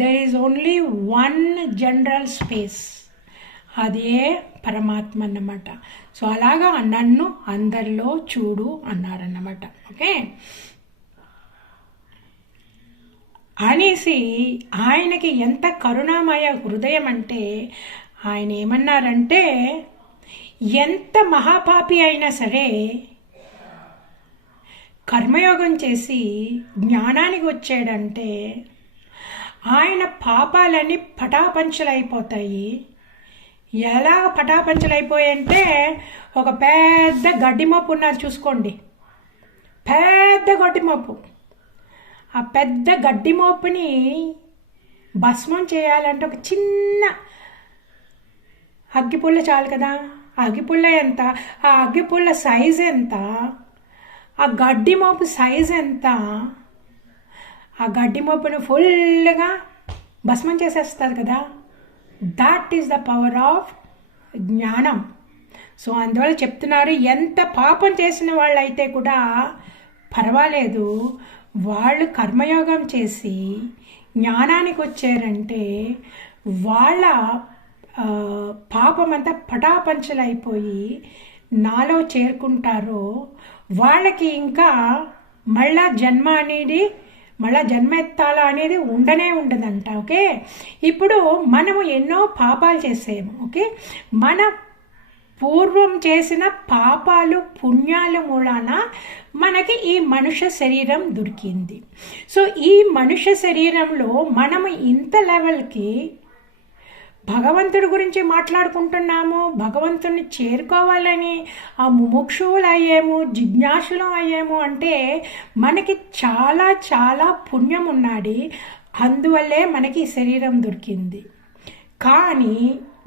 there is only one general space. అదే పరమాత్మ అన్నమాట. సో అలాగా నన్ను అందరిలో చూడు అన్నారన్నమాట. ఓకే, అనేసి ఆయనకి ఎంత కరుణామయ హృదయం అంటే ఆయన ఏమన్నారంటే, ఎంత మహాపాపి అయినా సరే కర్మయోగం చేసి జ్ఞానానికి వచ్చాడంటే ఆయన పాపాలన్నీ పటాపంచలైపోతాయి. ఎలా పటాపంచలైపోయాయంటే, ఒక పెద్ద గడ్డిమోపు ఉన్నది చూసుకోండి, పెద్ద గడ్డిమోపు. ఆ పెద్ద గడ్డిమోపుని భస్మం చేయాలంటే ఒక చిన్న అగ్గిపుల్ల చాలు కదా. ఆ అగ్గిపుల్ల ఎంత, ఆ అగ్గిపుల్ల సైజ్ ఎంత, ఆ గడ్డి మోపు సైజ్ ఎంత, ఆ గడ్డి మోపును ఫుల్గా భస్మం చేసేస్తారు కదా. That is the power of జ్ఞానం. సో అందువల్ల చెప్తున్నారు, ఎంత పాపం చేసిన వాళ్ళైతే కూడా పర్వాలేదు, వాళ్ళు కర్మయోగం చేసి జ్ఞానానికి వచ్చారంటే వాళ్ళ పాపమంతా పటాపంచలైపోయి నాలో చేరుకుంటారో వాళ్ళకి ఇంకా మళ్ళా జన్మ అనేది, మళ్ళా జన్మ ఎత్తాలా అనేది ఉండనే ఉండదంట. ఓకే, ఇప్పుడు మనము ఎన్నో పాపాలు చేసాము. ఓకే, మన పూర్వం చేసిన పాపాలు పుణ్యాల మూలాన మనకి ఈ మనుష్య శరీరం దొరికింది. సో ఈ మనుష్య శరీరంలో మనము ఇంత లెవెల్కి భగవంతుడి గురించి మాట్లాడుకుంటున్నాము, భగవంతుని చేరుకోవాలని ఆ ముముక్షువులు అయ్యాము, జిజ్ఞాసులం అయ్యాము అంటే మనకి చాలా చాలా పుణ్యం ఉన్నది. అందువల్లే మనకి ఈ శరీరం దొరికింది. కానీ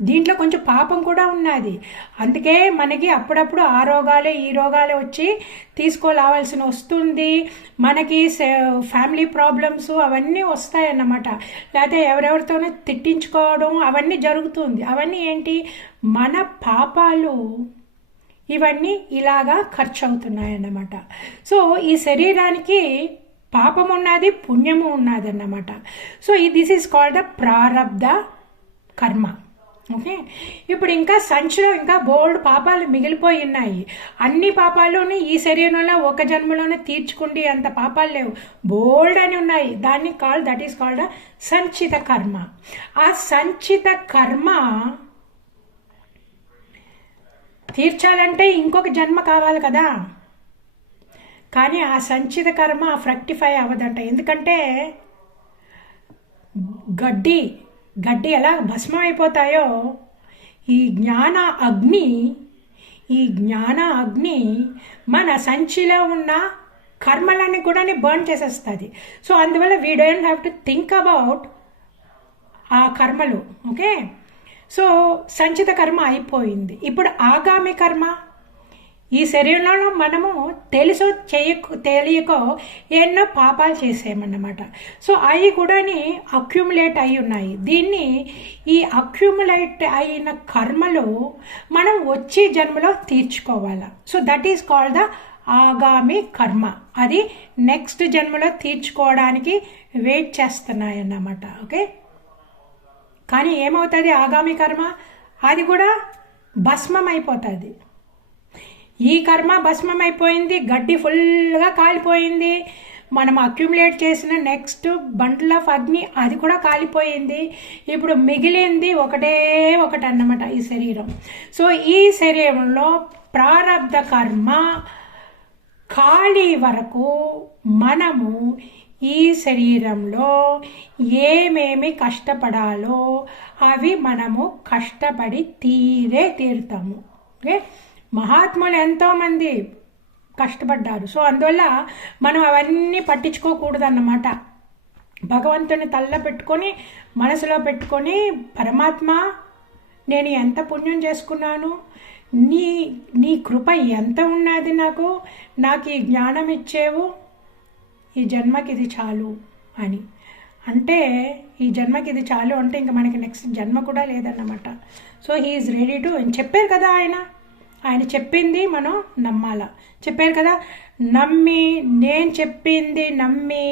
దీంట్లో కొంచెం పాపం కూడా ఉన్నది. అందుకే మనకి అప్పుడప్పుడు ఆ రోగాలే ఈ రోగాలే వచ్చి తీసుకోవాల్సిన వస్తుంది. మనకి ఫ్యామిలీ ప్రాబ్లమ్స్ అవన్నీ వస్తాయన్నమాట. లేకపోతే ఎవరెవరితోనో తిట్టించుకోవడం అవన్నీ జరుగుతుంది. అవన్నీ ఏంటి, మన పాపాలు ఇవన్నీ ఇలాగా ఖర్చు అవుతున్నాయన్నమాట. సో ఈ శరీరానికి పాపం ఉన్నది, పుణ్యము ఉన్నది అన్నమాట. So this is called the prarabdha karma. Okay, ఇప్పుడు ఇంకా సంచిలో ఇంకా బోల్డ్ పాపాలు మిగిలిపోయి ఉన్నాయి. అన్ని పాపాలుని ఈ శరీరంలో ఒక జన్మలోనే తీర్చుకుంటే అంత పాపాలు లేవు, బోల్డ్ అని ఉన్నాయి. దట్ ఈస్ కాల్డ్ సంచిత కర్మ. ఆ సంచిత కర్మ తీర్చాలంటే ఇంకొక జన్మ కావాలి కదా. కానీ ఆ సంచిత కర్మ ఫ్రక్టిఫై అవ్వదంట. ఎందుకంటే గడ్డి ఎలా భస్మం అయిపోతాయో ఈ జ్ఞాన అగ్ని మన సంచిలో ఉన్న కర్మలన్నీ కూడా బర్న్ చేసేస్తుంది. సో అందువల్ల we don't have to think about ఆ కర్మలు. ఓకే, సో సంచిత కర్మ అయిపోయింది. ఇప్పుడు ఆగామి కర్మ. ఈ శరీరంలో మనము తెలుసో తెలియకో ఎన్నో పాపాలు చేసామన్నమాట. సో అవి కూడా అక్యుములేట్ అయి ఉన్నాయి. దీన్ని ఈ అక్యుములేట్ అయిన కర్మలు మనం వచ్చే జన్మలో తీర్చుకోవాలి. So that is called the agami karma. అది నెక్స్ట్ జన్మలో తీర్చుకోవడానికి వెయిట్ చేస్తున్నాయి అన్నమాట. ఓకే, కానీ ఏమవుతుంది ఆగామి కర్మ? అది కూడా భస్మం అయిపోతుంది. ఈ కర్మ భస్మం అయిపోయింది, గడ్డి ఫుల్గా కాలిపోయింది, మనం అక్యుములేట్ చేసిన నెక్స్ట్ బండ్ల ఆఫ్ అగ్ని అది కూడా కాలిపోయింది. ఇప్పుడు మిగిలింది ఒకటి అన్నమాట ఈ శరీరం. సో ఈ శరీరంలో ప్రారబ్ధ కర్మ ఖాళీ వరకు మనము ఈ శరీరంలో ఏమేమి కష్టపడాలో అవి మనము కష్టపడి తీరుతాము. ఓకే, మహాత్ములు ఎంతోమంది కష్టపడ్డారు. సో అందువల్ల మనం అవన్నీ పట్టించుకోకూడదు అన్నమాట. భగవంతుని తల్ల పెట్టుకొని మనసులో పెట్టుకొని, పరమాత్మ నేను ఎంత పుణ్యం చేసుకున్నాను, నీ కృప ఎంత ఉన్నది, నాకు ఈ జ్ఞానం ఇచ్చేవు, ఈ జన్మకి ఇది చాలు అని. అంటే ఈ జన్మకి ఇది చాలు అంటే ఇంకా మనకి నెక్స్ట్ జన్మ కూడా లేదన్నమాట. సో హీఈస్ రెడీ టు చెప్పారు కదా, ఆయన చెప్పింది మనం నమ్మాల. చెప్పారు కదా, నేను చెప్పింది నమ్మి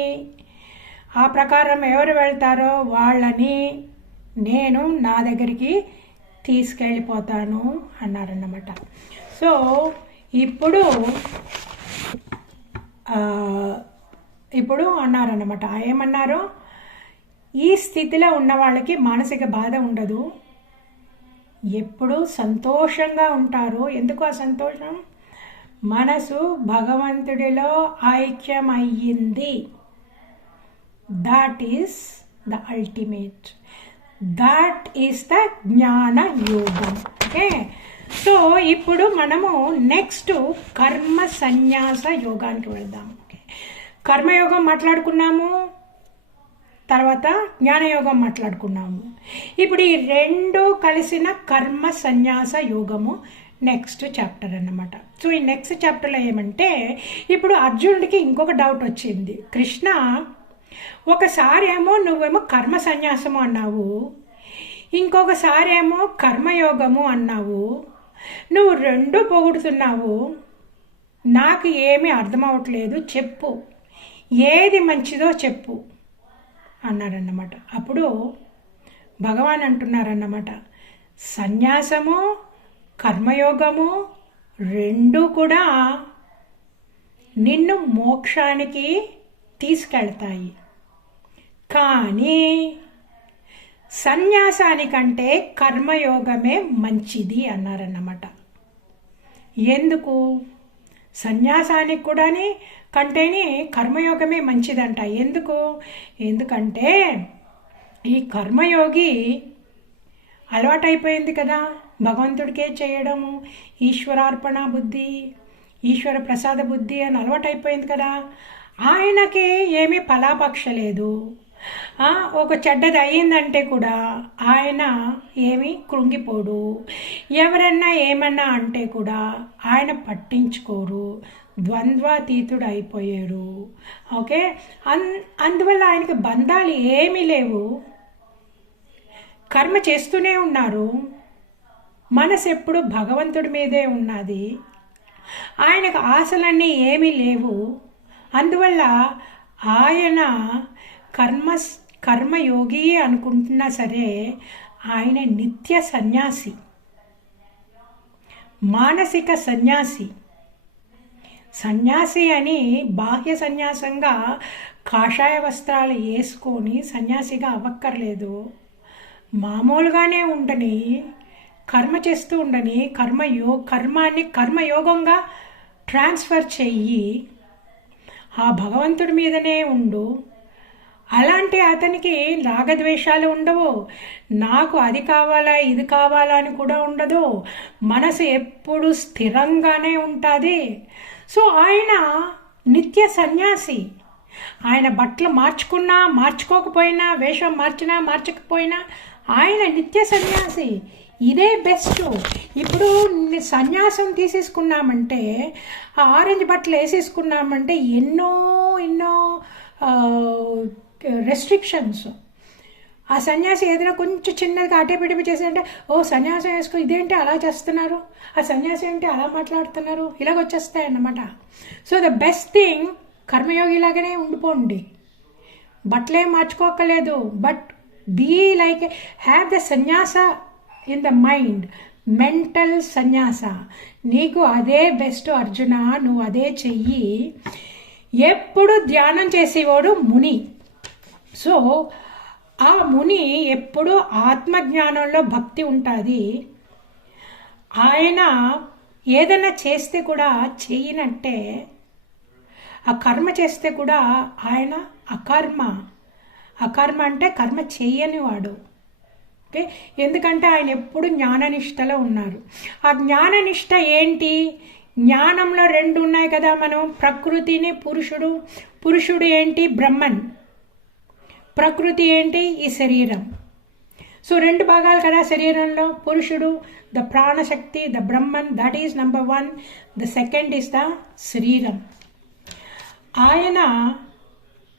ఆ ప్రకారం ఎవరు వెళ్తారో వాళ్ళని నేను నా దగ్గరికి తీసుకెళ్ళిపోతాను అన్నారన్నమాట. సో ఇప్పుడు అన్నారన్నమాట. ఏమన్నారు? ఈ స్థితిలో ఉన్న వాళ్ళకి మానసిక బాధ ఉండదు, ఎప్పుడు సంతోషంగా ఉంటారు. ఎందుకు ఆ సంతోషం? మనసు భగవంతుడిలో ఐక్యమయ్యింది. That is the ultimate, that is the jnana yogam. Okay, so ఇప్పుడు మనము నెక్స్ట్ కర్మ సన్యాస యోగానికి వెళ్దాము. ఓకే, కర్మయోగం మాట్లాడుకున్నాము, తర్వాత జ్ఞానయోగం మాట్లాడుకున్నాము. ఇప్పుడు ఈ రెండు కలిసిన కర్మ సన్యాస యోగము నెక్స్ట్ చాప్టర్ అన్నమాట. సో ఈ నెక్స్ట్ చాప్టర్లో ఏమంటే, ఇప్పుడు అర్జునుడికి ఇంకొక డౌట్ వచ్చింది. కృష్ణ, ఒకసారి ఏమో నువ్వేమో కర్మ సన్యాసము అన్నావు, ఇంకొకసారి ఏమో కర్మయోగము అన్నావు, నువ్వు రెండు పొగుడుతున్నావు, నాకు ఏమీ అర్థమవట్లేదు, చెప్పు, ఏది మంచిదో చెప్పు అన్నారన్నమాట. అప్పుడు భగవాన్ అంటున్నారన్నమాట, సన్యాసము కర్మయోగము రెండు కూడా నిన్ను మోక్షానికి తీసుకెళ్తాయి, కానీ సన్యాసానికంటే కర్మయోగమే మంచిది అన్నారన్నమాట. ఎందుకు? సన్యాసానికి కూడా కంటేనే కర్మయోగమే మంచిదంట. ఎందుకంటే ఈ కర్మయోగి అలవాటైపోయింది కదా భగవంతుడికే చేయడము, ఈశ్వరార్పణ బుద్ధి, ఈశ్వర ప్రసాద బుద్ధి అని అలవాటైపోయింది కదా. ఆయనకి ఏమీ ఫలాపక్ష లేదు. ఒక చెడ్డది అయ్యిందంటే కూడా ఆయన ఏమీ కృంగిపోడు, ఎవరన్నా ఏమన్నా అంటే కూడా ఆయన పట్టించుకోరు, ద్వంద్వాతీతుడు అయిపోయారు. ఓకే, అందువల్ల ఆయనకి బంధాలు ఏమీ లేవు, కర్మ చేస్తూనే ఉన్నారు, మనసు ఎప్పుడు భగవంతుడి మీదే ఉన్నది, ఆయనకు ఆశలన్నీ ఏమీ లేవు. అందువల్ల ఆయన కర్మయోగి అనుకుంటున్నా సరే ఆయన నిత్య సన్యాసి, మానసిక సన్యాసి. సన్యాసి అని బాహ్య సన్యాసంగా కాషాయ వస్త్రాలు వేసుకొని సన్యాసిగా అవ్వక్కర్లేదు, మామూలుగానే ఉండని, కర్మ చేస్తూ ఉండని, కర్మాన్ని కర్మయోగంగా ట్రాన్స్ఫర్ చెయ్యి, ఆ భగవంతుడి మీదనే ఉండు. అలాంటి అతనికి రాగద్వేషాలు ఉండవు, నాకు అది కావాలా ఇది కావాలా అని కూడా ఉండదు, మనసు ఎప్పుడు స్థిరంగానే ఉంటుంది. సో ఆయన నిత్య సన్యాసి. ఆయన బట్టలు మార్చుకున్నా మార్చుకోకపోయినా, వేషం మార్చినా మార్చకపోయినా ఆయన నిత్య సన్యాసి. ఇదే బెస్ట్. ఇప్పుడు సన్యాసం తీసేసుకున్నామంటే, ఆ ఆరెంజ్ బట్టలు వేసేసుకున్నామంటే ఎన్నో ఎన్నో రెస్ట్రిక్షన్స్. ఆ సన్యాసి ఏదైనా కొంచెం చిన్నదిగా అటేపిటిపి చేశారంటే, ఓ సన్యాసం వేసుకో, ఇదేంటి అలా చేస్తున్నారు, ఆ సన్యాసి ఏంటి అలా మాట్లాడుతున్నారు, ఇలాగ వచ్చేస్తాయన్నమాట. సో ద బెస్ట్ థింగ్, కర్మయోగిలాగానే ఉండిపోండి, బట్టలేం మార్చుకోకలేదు, but be like have the sanyasa in the mind, mental sanyasa. నీకు అదే బెస్ట్ అర్జున, నువ్వు అదే చెయ్యి. ఎప్పుడు ధ్యానం చేసేవాడు ముని. సో ఆ ముని ఎప్పుడు ఆత్మజ్ఞానంలో భక్తి ఉంటుంది. ఆయన ఏదైనా చేస్తే కూడా చేయనంటే, ఆ కర్మ చేస్తే కూడా ఆయన అకర్మ. అకర్మ అంటే కర్మ చేయనివాడు. ఓకే, ఎందుకంటే ఆయన ఎప్పుడు జ్ఞాననిష్టలో ఉన్నారు. ఆ జ్ఞాననిష్ట ఏంటి? జ్ఞానంలో రెండు ఉన్నాయి కదా, మనం ప్రకృతిని పురుషుడు. పురుషుడు ఏంటి? బ్రహ్మన్. ప్రకృతి ఏంటి? ఈ శరీరం. సో రెండు భాగాలు కదా శరీరంలో. పురుషుడు ద ప్రాణశక్తి, the Brahman, that is number 1. The second is the శరీరం. ఆయన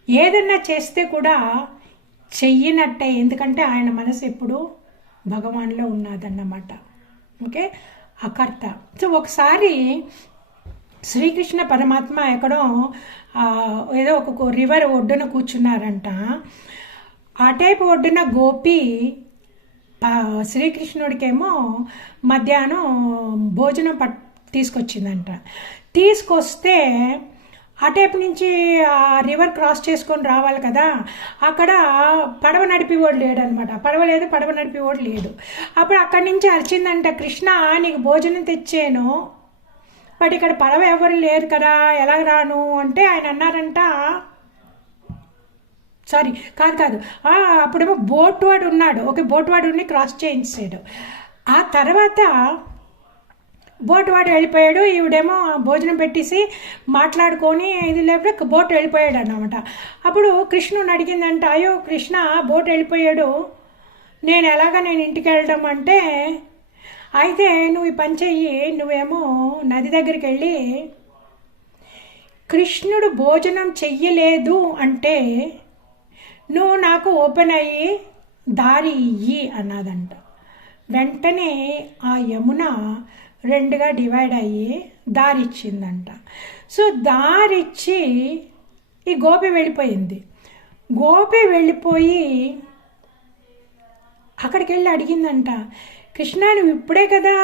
ఏదన్నా చేస్తే కూడా చెయ్యనట్టే, ఎందుకంటే ఆయన మనసు ఎప్పుడు భగవాన్లో ఉన్నదన్నమాట. ఓకే, అకర్త. సో ఒకసారి శ్రీకృష్ణ పరమాత్మ ఎక్కడో ఏదో ఒక రివర్ ఒడ్డున కూర్చున్నారంట. ఆ టైపు ఒడ్డున గోపి శ్రీకృష్ణుడికేమో మధ్యాహ్నం భోజనం తీసుకొచ్చిందంట. తీసుకొస్తే ఆ టైపు నుంచి ఆ రివర్ క్రాస్ చేసుకొని రావాలి కదా, అక్కడ పడవ నడిపేవాడు లేడు అనమాట. పడవ లేదు, పడవ నడిపేవాడు లేడు. అప్పుడు అక్కడి నుంచి అరిచిందంట, కృష్ణ నీకు భోజనం తెచ్చాను, బట్ ఇక్కడ పడవ ఎవరు లేరు కదా, ఎలా రాను అంటే ఆయన అన్నారంట, సారీ కాదు అప్పుడేమో బోట్ వాడు ఉన్నాడు. ఓకే, బోట్ వాడు ఉండి క్రాస్ చేయించాడు. ఆ తర్వాత బోట్ వాడు వెళ్ళిపోయాడు, ఈవిడేమో భోజనం పెట్టేసి మాట్లాడుకొని ఇది లేకపోతే బోట్ వెళ్ళిపోయాడు అన్నమాట. అప్పుడు కృష్ణుని అడిగిందంట, అయ్యో కృష్ణ బోట్ వెళ్ళిపోయాడు, నేను ఇంటికి వెళ్ళడం అంటే, అయితే నువ్వు ఈ పని చెయ్యి, నువ్వేమో నది దగ్గరికి వెళ్ళి కృష్ణుడు భోజనం చెయ్యలేదు అంటే నువ్వు నాకు ఓపెన్ అయ్యి దారి ఇయ్యి అన్నదంట. వెంటనే ఆ యమున రెండుగా డివైడ్ అయ్యి దారి ఇచ్చిందంట. సో దారిచ్చి ఈ గోపి వెళ్ళిపోయింది. గోపి వెళ్ళిపోయి అక్కడికి వెళ్ళి అడిగిందంట, కృష్ణ నువ్వు ఇప్పుడే కదా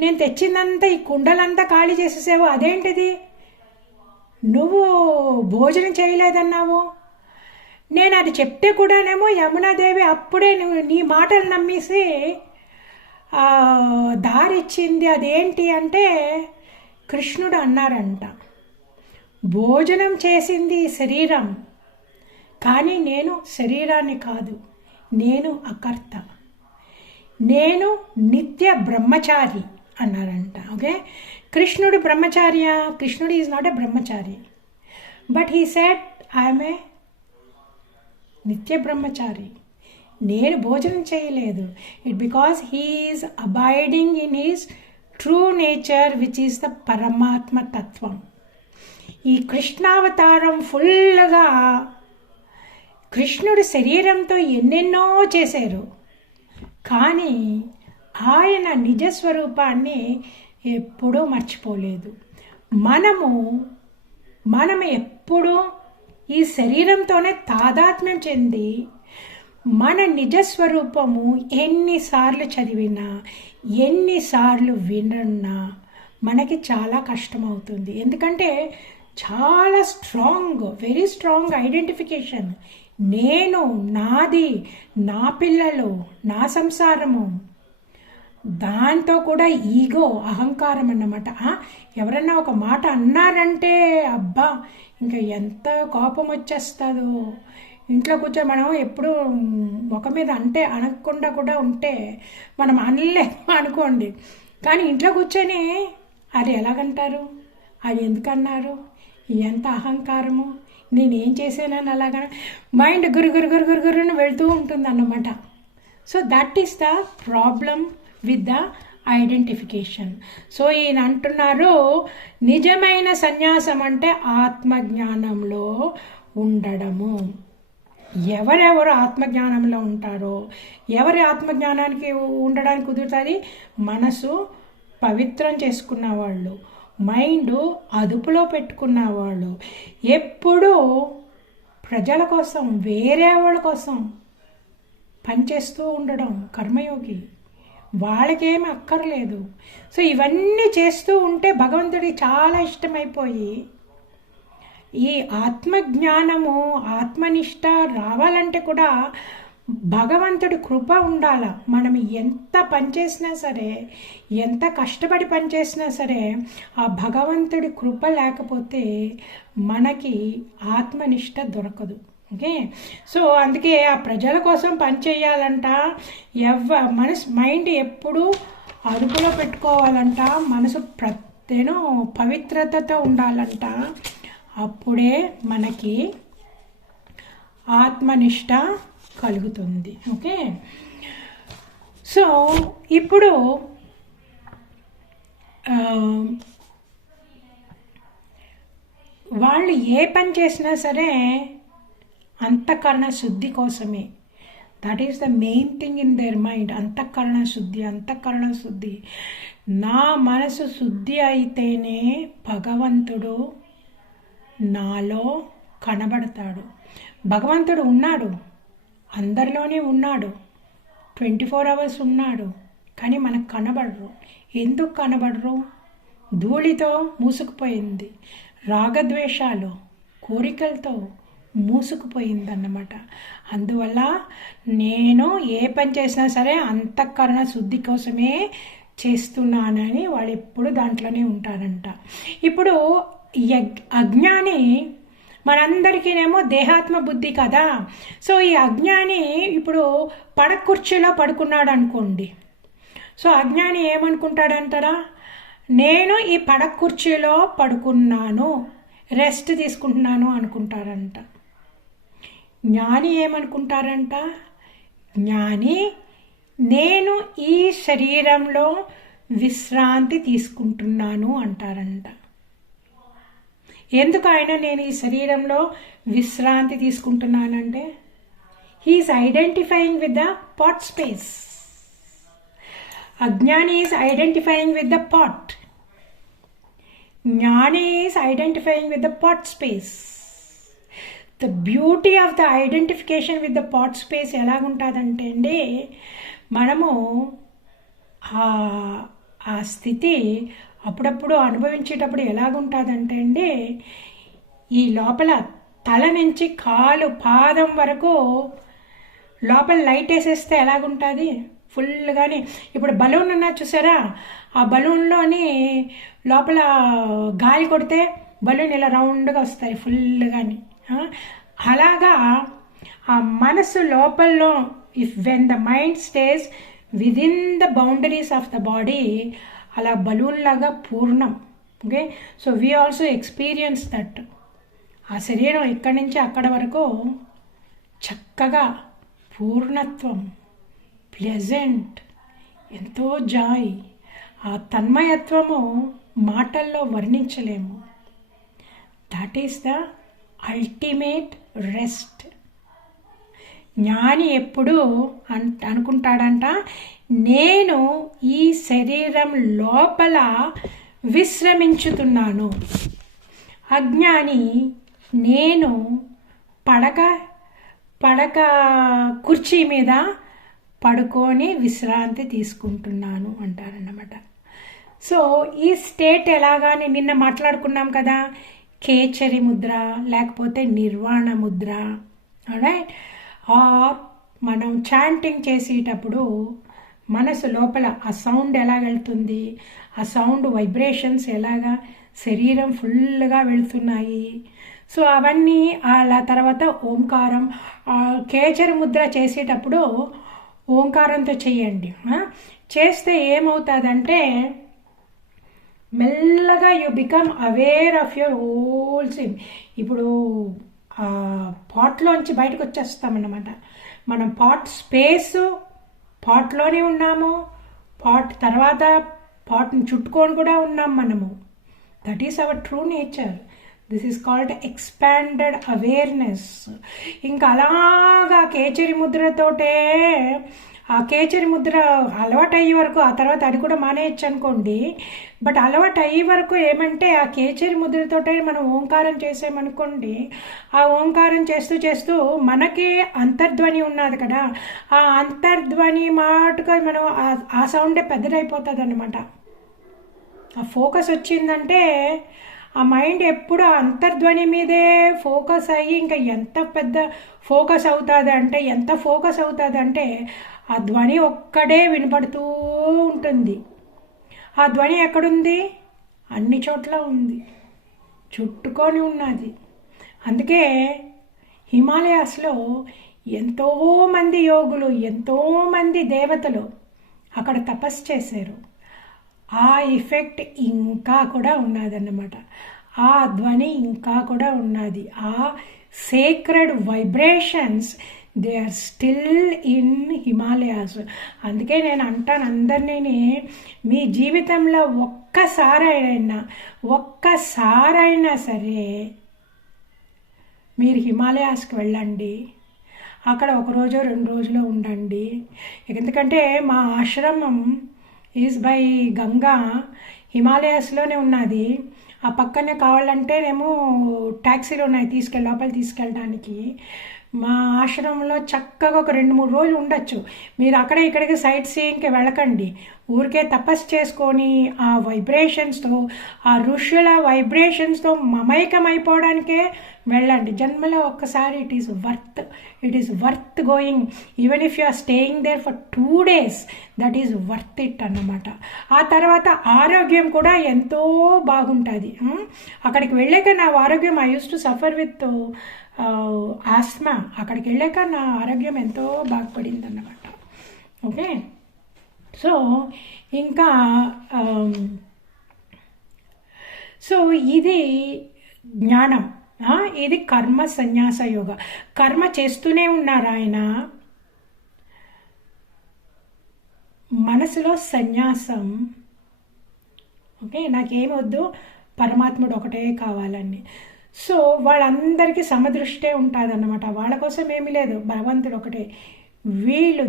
నేను తెచ్చిందంతా ఈ కుండలంతా ఖాళీ చేసేసావు, అదేంటిది నువ్వు భోజనం చేయలేదన్నావు, నేను అది చెప్తే కూడానేమో యమునాదేవి అప్పుడే నీ మాటలు నమ్మేసి దారిచ్చింది, అదేంటి అంటే కృష్ణుడు అన్నారంట, భోజనం చేసింది శరీరం, కానీ నేను శరీరాన్ని కాదు, నేను అకర్త, నేను నిత్య బ్రహ్మచారి అన్నారంట. ఓకే, కృష్ణుడు బ్రహ్మచార్య? కృష్ణుడు is not a brahmachari, but he said I'm a నిత్య బ్రహ్మచారి. నేను భోజనం చేయలేదు, it because he is abiding in his true nature which is the పరమాత్మ తత్వం. ఈ కృష్ణావతారం ఫుల్గా కృష్ణుడు శరీరంతో ఎన్నెన్నో చేశారు, కానీ ఆయన నిజస్వరూపాన్ని ఎప్పుడూ మర్చిపోలేదు. మనము ఎప్పుడూ ఈ శరీరంతోనే తాదాత్మ్యం చెంది మన నిజస్వరూపము ఎన్నిసార్లు చదివినా ఎన్నిసార్లు విన్నా మనకి చాలా కష్టమవుతుంది. ఎందుకంటే చాలా స్ట్రాంగ్, వెరీ స్ట్రాంగ్ ఐడెంటిఫికేషన్. నేను, నాది, నా పిల్లలు, నా సంసారము, దాంతో కూడా ఈగో, అహంకారం అన్నమాట. ఎవరన్నా ఒక మాట అన్నారంటే అబ్బా ఇంకా ఎంత కోపం వచ్చేస్తుందో. ఇంట్లో కూర్చొని మనం ఎప్పుడు ఒక మీద అనకుండా కూడా ఉంటే మనం అనలేము అనుకోండి, కానీ ఇంట్లో కూర్చొని అది ఎలాగంటారు, అది ఎందుకన్నారు, ఎంత అహంకారము, నేనేం చేశానని అలాగా మైండ్ గురుగురుని వెళ్తూ ఉంటుంది అన్నమాట. So that is the problem with the identification. So ఈయన అంటున్నారు, నిజమైన సన్యాసం అంటే ఆత్మజ్ఞానంలో ఉండడము. ఎవరెవరు ఆత్మజ్ఞానంలో ఉంటారో, ఎవరి ఆత్మజ్ఞానానికి ఉండడానికి కుదురుతుంది? మనసు పవిత్రం చేసుకున్న వాళ్ళు, మైండ్ అదుపులో పెట్టుకున్న వాళ్ళు, ఎప్పుడూ ప్రజల కోసం, వేరే వాళ్ళ కోసం పనిచేస్తూ ఉండడం కర్మయోగి. వాళ్ళకేమీ అక్కర్లేదు. సో ఇవన్నీ చేస్తూ ఉంటే భగవంతుడికి చాలా ఇష్టమైపోయి, ఈ ఆత్మజ్ఞానము, ఆత్మనిష్ట రావాలంటే కూడా భగవంతుడి కృప ఉండాల. మనం ఎంత పనిచేసినా సరే, ఎంత కష్టపడి పనిచేసినా సరే, ఆ భగవంతుడి కృప లేకపోతే మనకి ఆత్మనిష్ట దొరకదు. ఓకే, సో అందుకే ఆ ప్రజల కోసం పనిచేయాలంట. మైండ్ ఎప్పుడూ అదుపులో పెట్టుకోవాలంట. మనసు ప్రత్యేను పవిత్రతతో ఉండాలంట. అప్పుడే మనకి ఆత్మనిష్ట కలుగుతుంది. ఓకే, సో ఇప్పుడు వాళ్ళు ఏ పని చేసినా సరే అంతఃకరణ శుద్ధి కోసమే. That is the main thing in their mind. అంతఃకరణ శుద్ధి. నా మనసు శుద్ధి అయితేనే భగవంతుడు నాలో కనబడతాడు. భగవంతుడు ఉన్నాడు, అందరిలోనే ఉన్నాడు, 24 hours ఉన్నాడు. కానీ మనకు కనబడరు. ఎందుకు కనబడరు? ధూళితో మూసుకుపోయింది, రాగద్వేషాలు, కోరికలతో మూసుకుపోయిందన్నమాట. అందువల్ల నేను ఏ పని చేసినా సరే అంతఃకరణ శుద్ధి కోసమే చేస్తున్నానని వాళ్ళు ఎప్పుడు దాంట్లోనే ఉంటారంట. ఇప్పుడు అజ్ఞాని మనందరికీనేమో దేహాత్మ బుద్ధి కదా. సో ఈ అజ్ఞాని ఇప్పుడు కుర్చీలో పడుకున్నాడు అనుకోండి. సో అజ్ఞాని ఏమనుకుంటాడంటారా? నేను ఈ కుర్చీలో పడుకున్నాను, రెస్ట్ తీసుకుంటున్నాను అనుకుంటారంట. జ్ఞాని ఏమనుకుంటారంట? జ్ఞాని నేను ఈ శరీరంలో విశ్రాంతి తీసుకుంటున్నాను అంటారంట. ఎందుకు ఆయన నేను ఈ శరీరంలో విశ్రాంతి తీసుకుంటున్నానంటే, he is identifying with the pot space. Ajnani is identifying with the pot, jnani is identifying with the pot space. The beauty of the identification with the pot space ఎలాగుంటుందంటే అండి, మనము ఆ స్థితి అప్పుడప్పుడు అనుభవించేటప్పుడు ఎలాగుంటుందంటే అండి, ఈ లోపల తల నుంచి కాలు పాదం వరకు లోపల లైట్ వేసేస్తే ఎలాగుంటుంది ఫుల్గాని. ఇప్పుడు బలూన్ ఉన్నా చూసారా, ఆ బలూన్లోని లోపల గాలి కొడితే బలూన్ ఇలా రౌండ్గా వస్తాయి ఫుల్గాని. అలాగా ఆ మనసు లోపల్లో, if when the mind stays within the boundaries of the body, అలా బలూన్ లాగా పూర్ణం. Okay, so we also experience that. ఆ శరీరం ఇక్కడి నుంచి అక్కడ వరకు చక్కగా పూర్ణత్వం, ప్లెజెంట్, ఎంతో జాయ్. ఆ తన్మయత్వము మాటల్లో వర్ణించలేము. That is the ultimate rest. జ్ఞాని ఎప్పుడు అనుకుంటాడంట, నేను ఈ శరీరం లోపల విశ్రమించుతున్నాను. అజ్ఞాని నేను పడక కుర్చీ మీద పడుకొని విశ్రాంతి తీసుకుంటున్నాను అంటారన్నమాట. సో ఈ స్టేట్ ఎలాగానే నిన్న మాట్లాడుకున్నాం కదా, కేచరి ముద్ర లేకపోతే నిర్వాణ ముద్ర. రైట్, ఆర్ మనం చాంటింగ్ చేసేటప్పుడు మనసు లోపల ఆ సౌండ్ ఎలా వెళ్తుంది, ఆ సౌండ్ వైబ్రేషన్స్ ఎలాగా శరీరం ఫుల్గా వెళ్తున్నాయి. సో అవన్నీ అలా తర్వాత ఓంకారం, కేచరి ముద్ర చేసేటప్పుడు ఓంకారంతో చేయండి. చేస్తే ఏమవుతుందంటే మెల్లగా you become aware of your whole SIM. ఇప్పుడు పాట్లోంచి బయటకు వచ్చేస్తామన్నమాట. మనం పాట్ స్పేసు పాట్లోనే ఉన్నాము, పాట్ తర్వాత పాట్ని చుట్టుకొని కూడా ఉన్నాం మనము. That is our true nature. This is called expanded awareness. ఇంకా అలాగా కేచరి ముద్రతోటే, ఆ కేచరి ముద్ర అలవాటు అయ్యే వరకు, ఆ తర్వాత అది కూడా మానేయచ్చు అనుకోండి. బట్ అలవాటు అయ్యే వరకు ఏమంటే ఆ కేచరి ముద్రతోటే మనం ఓంకారం చేసామనుకోండి, ఆ ఓంకారం చేస్తూ చేస్తూ మనకి అంతర్ధ్వని ఉన్నది కదా, ఆ అంతర్ధ్వని మాటుగా మనం ఆ సౌండే పెద్దదైపోతుంది అన్నమాట. ఆ ఫోకస్ వచ్చిందంటే ఆ మైండ్ ఎప్పుడు ఆ అంతర్ధ్వని మీదే ఫోకస్ అయ్యి ఇంకా ఎంత పెద్ద ఫోకస్ అవుతుంది అంటే ఆ ధ్వని ఒక్కడే వినపడుతూ ఉంటుంది. ఆ ధ్వని ఎక్కడుంది? అన్ని చోట్ల ఉంది, చుట్టుకొని ఉన్నది. అందుకే హిమాలయాస్లో ఎంతోమంది యోగులు, ఎంతోమంది దేవతలు అక్కడ తపస్సు చేశారు. ఆ ఎఫెక్ట్ ఇంకా కూడా ఉన్నదన్నమాట. ఆ ధ్వని ఇంకా కూడా ఉన్నది. ఆ sacred vibrations they are still in Himalayas. అందుకే నేను అంటాను అందరినీ, మీ జీవితంలో ఒక్కసారైనా సరే మీరు హిమాలయాస్కి వెళ్ళండి. అక్కడ 1 రోజు 2 రోజులు ఉండండి. ఎందుకంటే మా ఆశ్రమం ఈజ్ బై గంగా, హిమాలయాస్లోనే ఉన్నది. ఆ పక్కనే కావాలంటేనేమో ట్యాక్సీలు ఉన్నాయి లోపల తీసుకెళ్ళడానికి. మా ఆశ్రమంలో చక్కగా ఒక 2-3 రోజులు ఉండొచ్చు. మీరు అక్కడ ఇక్కడికి సైట్ సీయింగ్కి వెళ్ళకండి. ఊరికే తపస్సు చేసుకొని ఆ వైబ్రేషన్స్తో, ఆ ఋషుల వైబ్రేషన్స్తో మమైకం అయిపోవడానికే వెళ్ళండి. జన్మలో ఒక్కసారి it is worth going. Even if you are staying there for 2 days, that is worth it అన్నమాట. ఆ తర్వాత ఆరోగ్యం కూడా ఎంతో బాగుంటుంది. అక్కడికి వెళ్ళాక నా ఆరోగ్యం, I use to suffer with asthma. అక్కడికి వెళ్ళాక నా ఆరోగ్యం ఎంతో బాగుపడింది అన్నమాట. ఓకే, సో ఇంకా సో ఇది జ్ఞానం, ఇది కర్మ సన్యాస యోగ. కర్మ చేస్తూనే ఉన్నారు ఆయన, మనసులో సన్యాసం. ఓకే, నాకేమి వద్దు, పరమాత్ముడు ఒకటే కావాలని. సో వాళ్ళందరికీ సమదృష్టే ఉంటుంది అన్నమాట. వాళ్ళ కోసం ఏమీ లేదు, భగవంతుడు ఒకటే.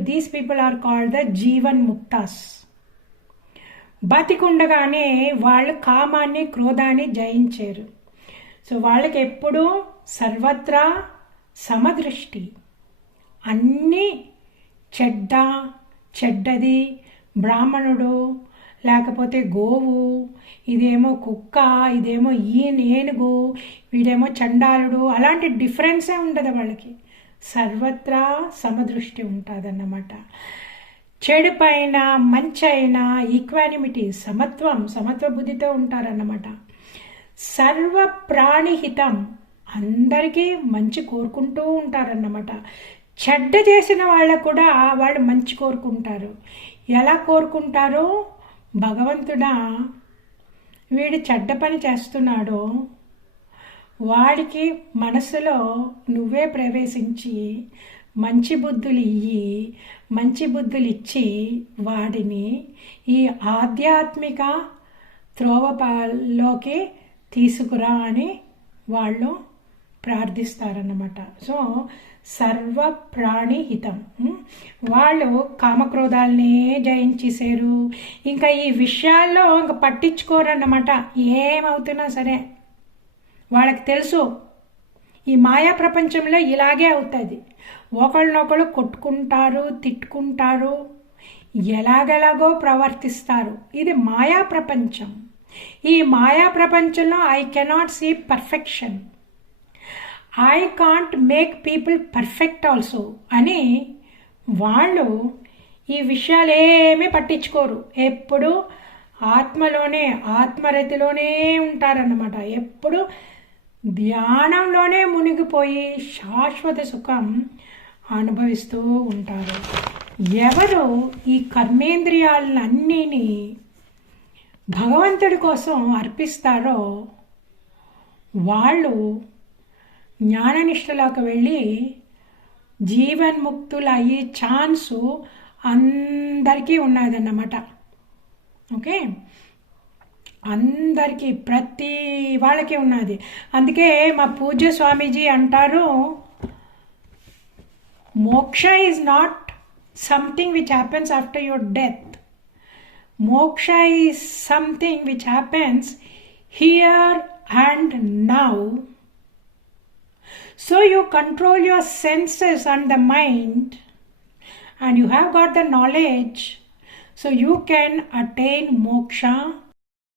These people are called the jivan muktas. బతికుండగానే వాళ్ళు కామాన్ని, క్రోధాన్ని జయించారు. సో వాళ్ళకి ఎప్పుడూ సర్వత్రా సమదృష్టి. అన్నీ చెడ్డది, బ్రాహ్మణుడు లేకపోతే గోవు, ఇదేమో కుక్క, ఇదేమో ఏనుగు, వీడేమో చండాలుడు, అలాంటి డిఫరెన్సే ఉండదు వాళ్ళకి. సర్వత్రా సమదృష్టి ఉంటుందన్నమాట. చెడు పైన మంచి అయినా ఈక్వానిమిటీ, సమత్వ బుద్ధితో ఉంటారన్నమాట. సర్వ ప్రాణిహితం, అందరికీ మంచి కోరుకుంటూ ఉంటారన్నమాట. చెడ్డ చేసిన వాళ్ళకు కూడా వాళ్ళు మంచి కోరుకుంటారు. ఎలా కోరుకుంటారో, భగవంతుడా వీడు చెడ్డ పని చేస్తున్నాడో వాడికి మనసులో నువ్వే ప్రవేశించి మంచి బుద్ధులు ఇచ్చి వాడిని ఈ ఆధ్యాత్మిక త్రోవలోకి తీసుకురా అని వాళ్ళు ప్రార్థిస్తారన్నమాట. సో సర్వ ప్రాణి హితం. వాళ్ళు కామక్రోధాలనే జయించేశారు. ఇంకా ఈ విషయాల్లో ఇంకా పట్టించుకోరన్నమాట. ఏమవుతున్నా సరే వాళ్ళకి తెలుసు ఈ మాయా ప్రపంచంలో ఇలాగే అవుతుంది. ఒకళ్ళనొకళ్ళు కొట్టుకుంటారు, తిట్టుకుంటారు, ఎలాగెలాగో ప్రవర్తిస్తారు. ఇది మాయా ప్రపంచం. ఈ మాయా ప్రపంచంలో I cannot see perfection, I can't make people perfect also అని వాళ్ళు ఈ విషయాలేమీ పట్టించుకోరు. ఎప్పుడు ఆత్మరతిలోనే ఉంటారన్నమాట. ఎప్పుడు ధ్యానంలోనే మునిగిపోయి శాశ్వత సుఖం అనుభవిస్తూ ఉంటారు. ఎవరు ఈ కర్మేంద్రియాలన్నిటినీ భగవంతుడి కోసం అర్పిస్తారో వాళ్ళు జ్ఞాననిష్టలోకి వెళ్ళి జీవన్ముక్తులు అయ్యే ఛాన్సు అందరికీ ఉన్నదన్నమాట. ఓకే, అందరికీ ప్రతి వాళ్ళకి ఉన్నది. అందుకే మా పూజ్య స్వామీజీ అంటారు, moksha is not something which happens after your death. Moksha is something which happens here and now. So you control your senses and the mind, and you have got the knowledge, so you can attain moksha